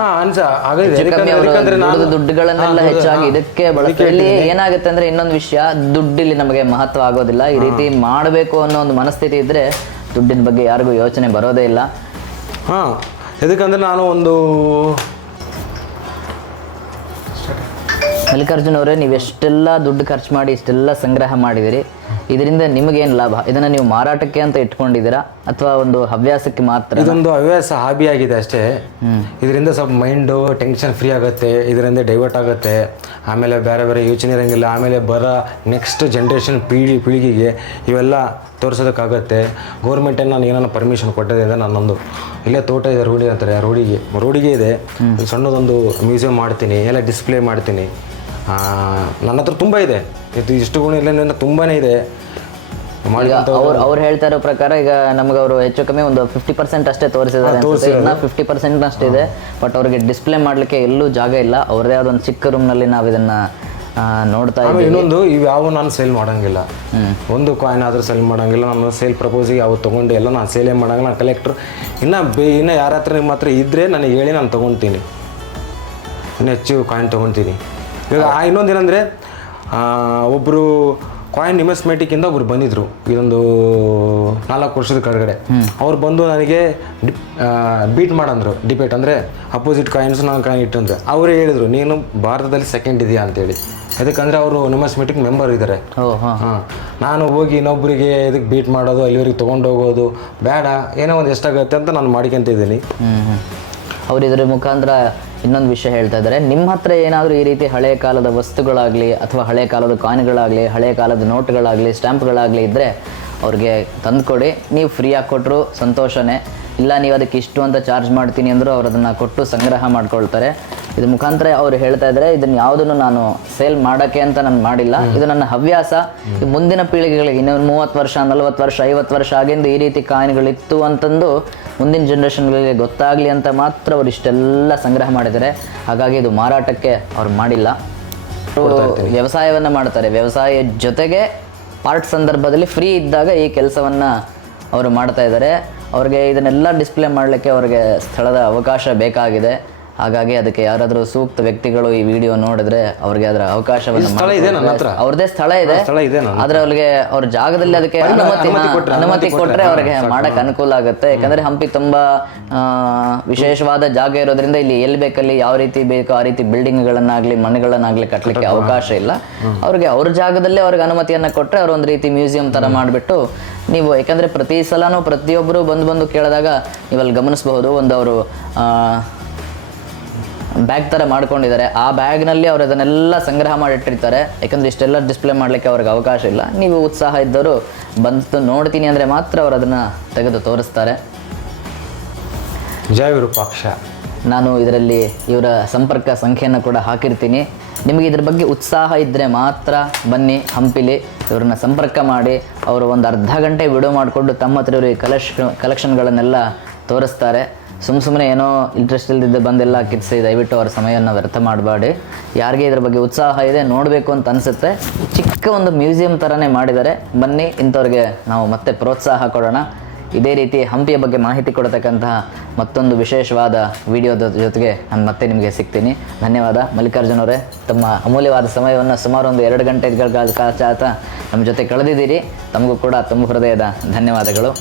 ದುಡ್ಡುಗಳನ್ನೆಲ್ಲ ಹೆಚ್ಚಾಗಿ ಇದಕ್ಕೆ ಬಳಸ್ತಾರೆ. ಇಲ್ಲಿ ಏನಾಗುತ್ತೆ ಅಂದ್ರೆ ಇನ್ನೊಂದು ವಿಷಯ, ದುಡ್ಡಿಲ್ಲಿ ನಮಗೆ ಮಹತ್ವ ಆಗೋದಿಲ್ಲ. ಈ ರೀತಿ ಮಾಡಬೇಕು ಅನ್ನೋ ಒಂದು ಮನಸ್ಥಿತಿ ಇದ್ರೆ ದುಡ್ಡಿನ ಬಗ್ಗೆ ಯಾರಿಗೂ ಯೋಚನೆ ಬರೋದೇ ಇಲ್ಲ. ಇದಕ್ಕಂದ್ರೆ ನಾನು ಒಂದು ಮಲ್ಲಿಕಾರ್ಜುನ್ ಅವರೇ, ನೀವು ಎಷ್ಟೆಲ್ಲ ದುಡ್ಡು ಖರ್ಚು ಮಾಡಿ ಇಷ್ಟೆಲ್ಲ ಸಂಗ್ರಹ ಮಾಡಿದಿರಿ, ಇದರಿಂದ ನಿಮಗೇನು ಲಾಭ? ಇದನ್ನು ನೀವು ಮಾರಾಟಕ್ಕೆ ಅಂತ ಇಟ್ಕೊಂಡಿದ್ದೀರಾ ಅಥವಾ ಒಂದು ಹವ್ಯಾಸಕ್ಕೆ ಮಾತ್ರ? ಇದೊಂದು ಹವ್ಯಾಸ, ಹಾಬಿ ಆಗಿದೆ ಅಷ್ಟೇ. ಇದರಿಂದ ಸ್ವಲ್ಪ ಮೈಂಡು ಟೆನ್ಷನ್ ಫ್ರೀ ಆಗುತ್ತೆ, ಇದರಿಂದ ಡೈವರ್ಟ್ ಆಗುತ್ತೆ. ಆಮೇಲೆ ಬೇರೆ ಯೋಚನೆ ಇರೋಂಗಿಲ್ಲ. ಆಮೇಲೆ ನೆಕ್ಸ್ಟ್ ಜನ್ರೇಷನ್ ಪೀಳಿಗೆಗೆ ಇವೆಲ್ಲ ತೋರಿಸೋದಕ್ಕಾಗತ್ತೆ. ಗೌರ್ಮೆಂಟನ್ನು ನಾನು ಏನಾನ ಪರ್ಮಿಷನ್ ಕೊಟ್ಟದಿಂದ ನಾನೊಂದು ಇಲ್ಲೇ ತೋಟ ಇದೆ, ರೋಡಿ ಅಂತಾರೆ, ರೋಡಿಗೆ ಇದೆ, ಸಣ್ಣದೊಂದು ಮ್ಯೂಸಿಯಂ ಮಾಡ್ತೀನಿ, ಎಲ್ಲ ಡಿಸ್ಪ್ಲೇ ಮಾಡ್ತೀನಿ. ನನ್ನ ಹತ್ರ ತುಂಬ ಇದೆ, ಇಷ್ಟು ಗುಣ ಇಲ್ಲ, ತುಂಬಾ ಇದೆ. ಅವ್ರು ಹೇಳ್ತಾ ಇರೋ ಪ್ರಕಾರ ಈಗ ನಮ್ಗೆ ಅವರು ಹೆಚ್ಚು ಕಮ್ಮಿ ಒಂದು 50% ಅಷ್ಟೇ ತೋರಿಸಿದ್ದಾರೆ, 50% ಅಷ್ಟಿದೆ. ಬಟ್ ಅವ್ರಿಗೆ ಡಿಸ್ಪ್ಲೇ ಮಾಡಲಿಕ್ಕೆ ಎಲ್ಲೂ ಜಾಗ ಇಲ್ಲ. ಅವ್ರದೇ ಆದ ಒಂದು ಚಿಕ್ಕ ರೂಮ್ನಲ್ಲಿ ನಾವು ಇದನ್ನ ನೋಡ್ತಾ ಇದ್ದೀವಿ. ಇನ್ನೊಂದು, ಇವು ಯಾವ ನಾನು ಸೇಲ್ ಮಾಡೋಂಗಿಲ್ಲ. ಒಂದು ಕಾಯಿನ್ ಆದರೂ ಸೇಲ್ ಮಾಡೋಂಗಿಲ್ಲ. ನಾನು ಸೇಲ್ ಪ್ರಪೋಸಿಗೆ ಯಾವ ತೊಗೊಂಡು ಎಲ್ಲ ನಾನು ಸೇಲೇ ಮಾಡೋಂಗಿಲ್ಲ. ನಾನು ಕಲೆಕ್ಟ್ರು. ಇನ್ನು ಯಾರ ಹತ್ರ ನಿಮ್ಮ ಹತ್ರ ಇದ್ದರೆ ನನಗೆ ಹೇಳಿ, ನಾನು ತೊಗೊತೀನಿ. ಇನ್ನು ಹೆಚ್ಚು ಕಾಯಿನ್ ತೊಗೊತೀನಿ. ಈಗ ಇನ್ನೊಂದೇನೆಂದರೆ, ಒಬ್ಬರು ಕಾಯಿನ್ ಇನ್ವೆಸ್ಟ್ಮೆಂಟಿಂದ ಒಬ್ರು ಬಂದಿದ್ರು ಇದೊಂದು 4 ವರ್ಷದ ಕೆಳಗಡೆ. ಅವ್ರು ಬಂದು ನನಗೆ ಬೀಟ್ ಮಾಡಂದ್ರು, ಡಿಬೇಟ್ ಅಂದರೆ ಅಪೋಸಿಟ್ ಕಾಯಿನ್ಸ್ ನಾನು ಕಾಯಿನ್ ಇಟ್ಟಂದ್ರೆ. ಅವರೇ ಹೇಳಿದರು, ನೀನು ಭಾರತದಲ್ಲಿ ಸೆಕೆಂಡ್ ಇದೆಯಾ ಅಂತೇಳಿ. ಅದಕ್ಕಂದರೆ ಅವರು ಇನ್ವೆಸ್ಟ್ಮೆಂಟಿಗೆ ಮೆಂಬರ್ ಇದ್ದಾರೆ. ನಾನು ಹೋಗಿ ಇನ್ನೊಬ್ಬರಿಗೆ ಇದಕ್ಕೆ ಬೀಟ್ ಮಾಡೋದು, ಅಲ್ಲಿವರೆಗೆ ತೊಗೊಂಡು ಹೋಗೋದು ಬೇಡ, ಏನೋ ಒಂದು ಎಷ್ಟಾಗುತ್ತೆ ಅಂತ ನಾನು ಮಾಡ್ಕೊಂತಿದ್ದೀನಿ. ಅವ್ರು ಇದರ ಮುಖಾಂತರ ಇನ್ನೊಂದು ವಿಷಯ ಹೇಳ್ತಾ ಇದ್ದಾರೆ, ನಿಮ್ಮ ಹತ್ರ ಏನಾದರೂ ಈ ರೀತಿ ಹಳೆಯ ಕಾಲದ ವಸ್ತುಗಳಾಗಲಿ ಅಥವಾ ಹಳೆಯ ಕಾಲದ ಕಾಯಿನ್ಗಳಾಗಲಿ, ಹಳೆಯ ಕಾಲದ ನೋಟ್ಗಳಾಗಲಿ, ಸ್ಟ್ಯಾಂಪ್ಗಳಾಗಲಿ ಇದ್ದರೆ ಅವ್ರಿಗೆ ತಂದುಕೊಡಿ. ನೀವು ಫ್ರೀಯಾಗಿ ಕೊಟ್ಟರು ಸಂತೋಷನೇ. ಇಲ್ಲ ನೀವು ಅದಕ್ಕೆ ಇಷ್ಟು ಅಂತ ಚಾರ್ಜ್ ಮಾಡ್ತೀನಿ ಅಂದರೂ ಅವ್ರು ಅದನ್ನು ಕೊಟ್ಟು ಸಂಗ್ರಹ ಮಾಡ್ಕೊಳ್ತಾರೆ. ಇದ್ರ ಮುಖಾಂತರ ಅವ್ರು ಹೇಳ್ತಾ ಇದ್ದಾರೆ, ಇದನ್ನು ಯಾವುದನ್ನು ನಾನು ಸೇಲ್ ಮಾಡೋಕ್ಕೆ ಅಂತ ನಾನು ಮಾಡಿಲ್ಲ, ಇದು ನನ್ನ ಹವ್ಯಾಸ. ಮುಂದಿನ ಪೀಳಿಗೆಗಳಿಗೆ ಇನ್ನೊಂದು 30 ವರ್ಷ, 40 ವರ್ಷ, 50 ವರ್ಷ ಆಗಿಂದ ಈ ರೀತಿ ಕಾಯಿನ್ಗಳಿತ್ತು ಅಂತಂದು ಮುಂದಿನ ಜನ್ರೇಷನ್ಗಳಿಗೆ ಗೊತ್ತಾಗಲಿ ಅಂತ ಮಾತ್ರ ಅವ್ರು ಇಷ್ಟೆಲ್ಲ ಸಂಗ್ರಹ ಮಾಡಿದ್ದಾರೆ. ಹಾಗಾಗಿ ಇದು ಮಾರಾಟಕ್ಕೆ ಅವ್ರು ಮಾಡಿಲ್ಲ. ವ್ಯವಸಾಯವನ್ನು ಮಾಡ್ತಾರೆ. ವ್ಯವಸಾಯ ಜೊತೆಗೆ ಪಾರ್ಟ್ ಸಂದರ್ಭದಲ್ಲಿ ಫ್ರೀ ಇದ್ದಾಗ ಈ ಕೆಲಸವನ್ನು ಅವರು ಮಾಡ್ತಾ ಇದ್ದಾರೆ. ಅವ್ರಿಗೆ ಇದನ್ನೆಲ್ಲ ಡಿಸ್ಪ್ಲೇ ಮಾಡಲಿಕ್ಕೆ ಅವ್ರಿಗೆ ಸ್ಥಳದ ಅವಕಾಶ ಬೇಕಾಗಿದೆ. ಹಾಗಾಗಿ ಅದಕ್ಕೆ ಯಾರಾದರೂ ಸೂಕ್ತ ವ್ಯಕ್ತಿಗಳು ಈ ವಿಡಿಯೋ ನೋಡಿದ್ರೆ ಅವ್ರಿಗೆ ಅದರ ಅವಕಾಶವನ್ನು ಸ್ಥಳ ಇದೆ ನನ್ನ ಹತ್ರ. ಅವ್ರದೇ ಸ್ಥಳ ಇದೆ, ಸ್ಥಳ ಇದೆ ನನ್ನ ಆದ್ರೆ ಅವ್ರಿಗೆ ಅವ್ರ ಜಾಗದಲ್ಲಿ ಅದಕ್ಕೆ ಅನುಮತಿ ಕೊಟ್ರೆ ಅವ್ರಿಗೆ ಮಾಡಕ್ ಅನುಕೂಲ ಆಗುತ್ತೆ. ಯಾಕಂದ್ರೆ ಹಂಪಿ ತುಂಬಾ ವಿಶೇಷವಾದ ಜಾಗ ಇರೋದ್ರಿಂದ ಇಲ್ಲಿ ಎಲ್ಲಿ ಬೇಕಲ್ಲಿ ಯಾವ ರೀತಿ ಬೇಕೋ ಆ ರೀತಿ ಬಿಲ್ಡಿಂಗ್ಗಳನ್ನಾಗ್ಲಿ ಮನೆಗಳನ್ನಾಗ್ಲಿ ಕಟ್ಟಲಿಕ್ಕೆ ಅವಕಾಶ ಇಲ್ಲ. ಅವ್ರಿಗೆ ಅವ್ರ ಜಾಗದಲ್ಲೇ ಅವ್ರಿಗೆ ಅನುಮತಿಯನ್ನ ಕೊಟ್ರೆ ಅವ್ರ ಒಂದು ರೀತಿ ಮ್ಯೂಸಿಯಂ ತರ ಮಾಡಿಬಿಟ್ಟು ನೀವು, ಯಾಕಂದ್ರೆ ಪ್ರತಿ ಸಲನೂ ಪ್ರತಿಯೊಬ್ಬರು ಬಂದು ಕೇಳಿದಾಗ ನೀವು ಅಲ್ಲಿ ಗಮನಿಸಬಹುದು, ಒಂದು ಅವರು ಬ್ಯಾಗ್ ಥರ ಮಾಡ್ಕೊಂಡಿದ್ದಾರೆ. ಆ ಬ್ಯಾಗ್ನಲ್ಲಿ ಅವ್ರು ಅದನ್ನೆಲ್ಲ ಸಂಗ್ರಹ ಮಾಡಿಟ್ಟಿರ್ತಾರೆ. ಯಾಕಂದರೆ ಇಷ್ಟೆಲ್ಲ ಡಿಸ್ಪ್ಲೇ ಮಾಡಲಿಕ್ಕೆ ಅವ್ರಿಗೆ ಅವಕಾಶ ಇಲ್ಲ. ನೀವು ಉತ್ಸಾಹ ಇದ್ದವರು ಬಂದು ನೋಡ್ತೀನಿ ಅಂದರೆ ಮಾತ್ರ ಅವ್ರು ಅದನ್ನು ತೆಗೆದು ತೋರಿಸ್ತಾರೆ. ಜಯ ವಿರೂಪಾಕ್ಷ. ನಾನು ಇದರಲ್ಲಿ ಇವರ ಸಂಪರ್ಕ ಸಂಖ್ಯೆಯನ್ನು ಕೂಡ ಹಾಕಿರ್ತೀನಿ. ನಿಮಗೆ ಇದ್ರ ಬಗ್ಗೆ ಉತ್ಸಾಹ ಇದ್ದರೆ ಮಾತ್ರ ಬನ್ನಿ ಹಂಪಿಲಿ, ಇವ್ರನ್ನ ಸಂಪರ್ಕ ಮಾಡಿ. ಅವರು ಒಂದು ಅರ್ಧ ಗಂಟೆ ವಿಡಿಯೋ ಮಾಡಿಕೊಂಡು ತಮ್ಮ ಹತ್ರ ಇವ್ರಿಗೆ ಕಲೆಕ್ಷನ್ಗಳನ್ನೆಲ್ಲ ತೋರಿಸ್ತಾರೆ. ಸುಮ್ಮನೆ ಏನೋ ಇಂಟ್ರೆಸ್ಟ್ ಇಲ್ದಿದ್ದು ಬಂದೆಲ್ಲ ಕಿತ್ಸಿ ದಯವಿಟ್ಟು ಅವ್ರ ಸಮಯವನ್ನು ವ್ಯರ್ಥ ಮಾಡಬೇಡಿ. ಯಾರಿಗೆ ಇದ್ರ ಬಗ್ಗೆ ಉತ್ಸಾಹ ಇದೆ, ನೋಡಬೇಕು ಅಂತ ಅನಿಸುತ್ತೆ, ಚಿಕ್ಕ ಒಂದು ಮ್ಯೂಸಿಯಂ ಥರನೇ ಮಾಡಿದ್ದಾರೆ. ಬನ್ನಿ, ಇಂಥವ್ರಿಗೆ ನಾವು ಮತ್ತೆ ಪ್ರೋತ್ಸಾಹ ಕೊಡೋಣ. ಇದೇ ರೀತಿ ಹಂಪಿಯ ಬಗ್ಗೆ ಮಾಹಿತಿ ಕೊಡತಕ್ಕಂತಹ ಮತ್ತೊಂದು ವಿಶೇಷವಾದ ವಿಡಿಯೋದ ಜೊತೆಗೆ ನಾನು ಮತ್ತೆ ನಿಮಗೆ ಸಿಗ್ತೀನಿ. ಧನ್ಯವಾದ. ಮಲ್ಲಿಕಾರ್ಜುನ್ ಅವರೇ, ತಮ್ಮ ಅಮೂಲ್ಯವಾದ ಸಮಯವನ್ನು ಸುಮಾರು ಒಂದು 2 ಗಂಟೆಗಳ ಕಾಲ ನಮ್ಮ ಜೊತೆ ಕಳೆದಿದ್ದೀರಿ. ತಮಗೂ ಕೂಡ ತುಂಬ ಹೃದಯದ ಧನ್ಯವಾದಗಳು.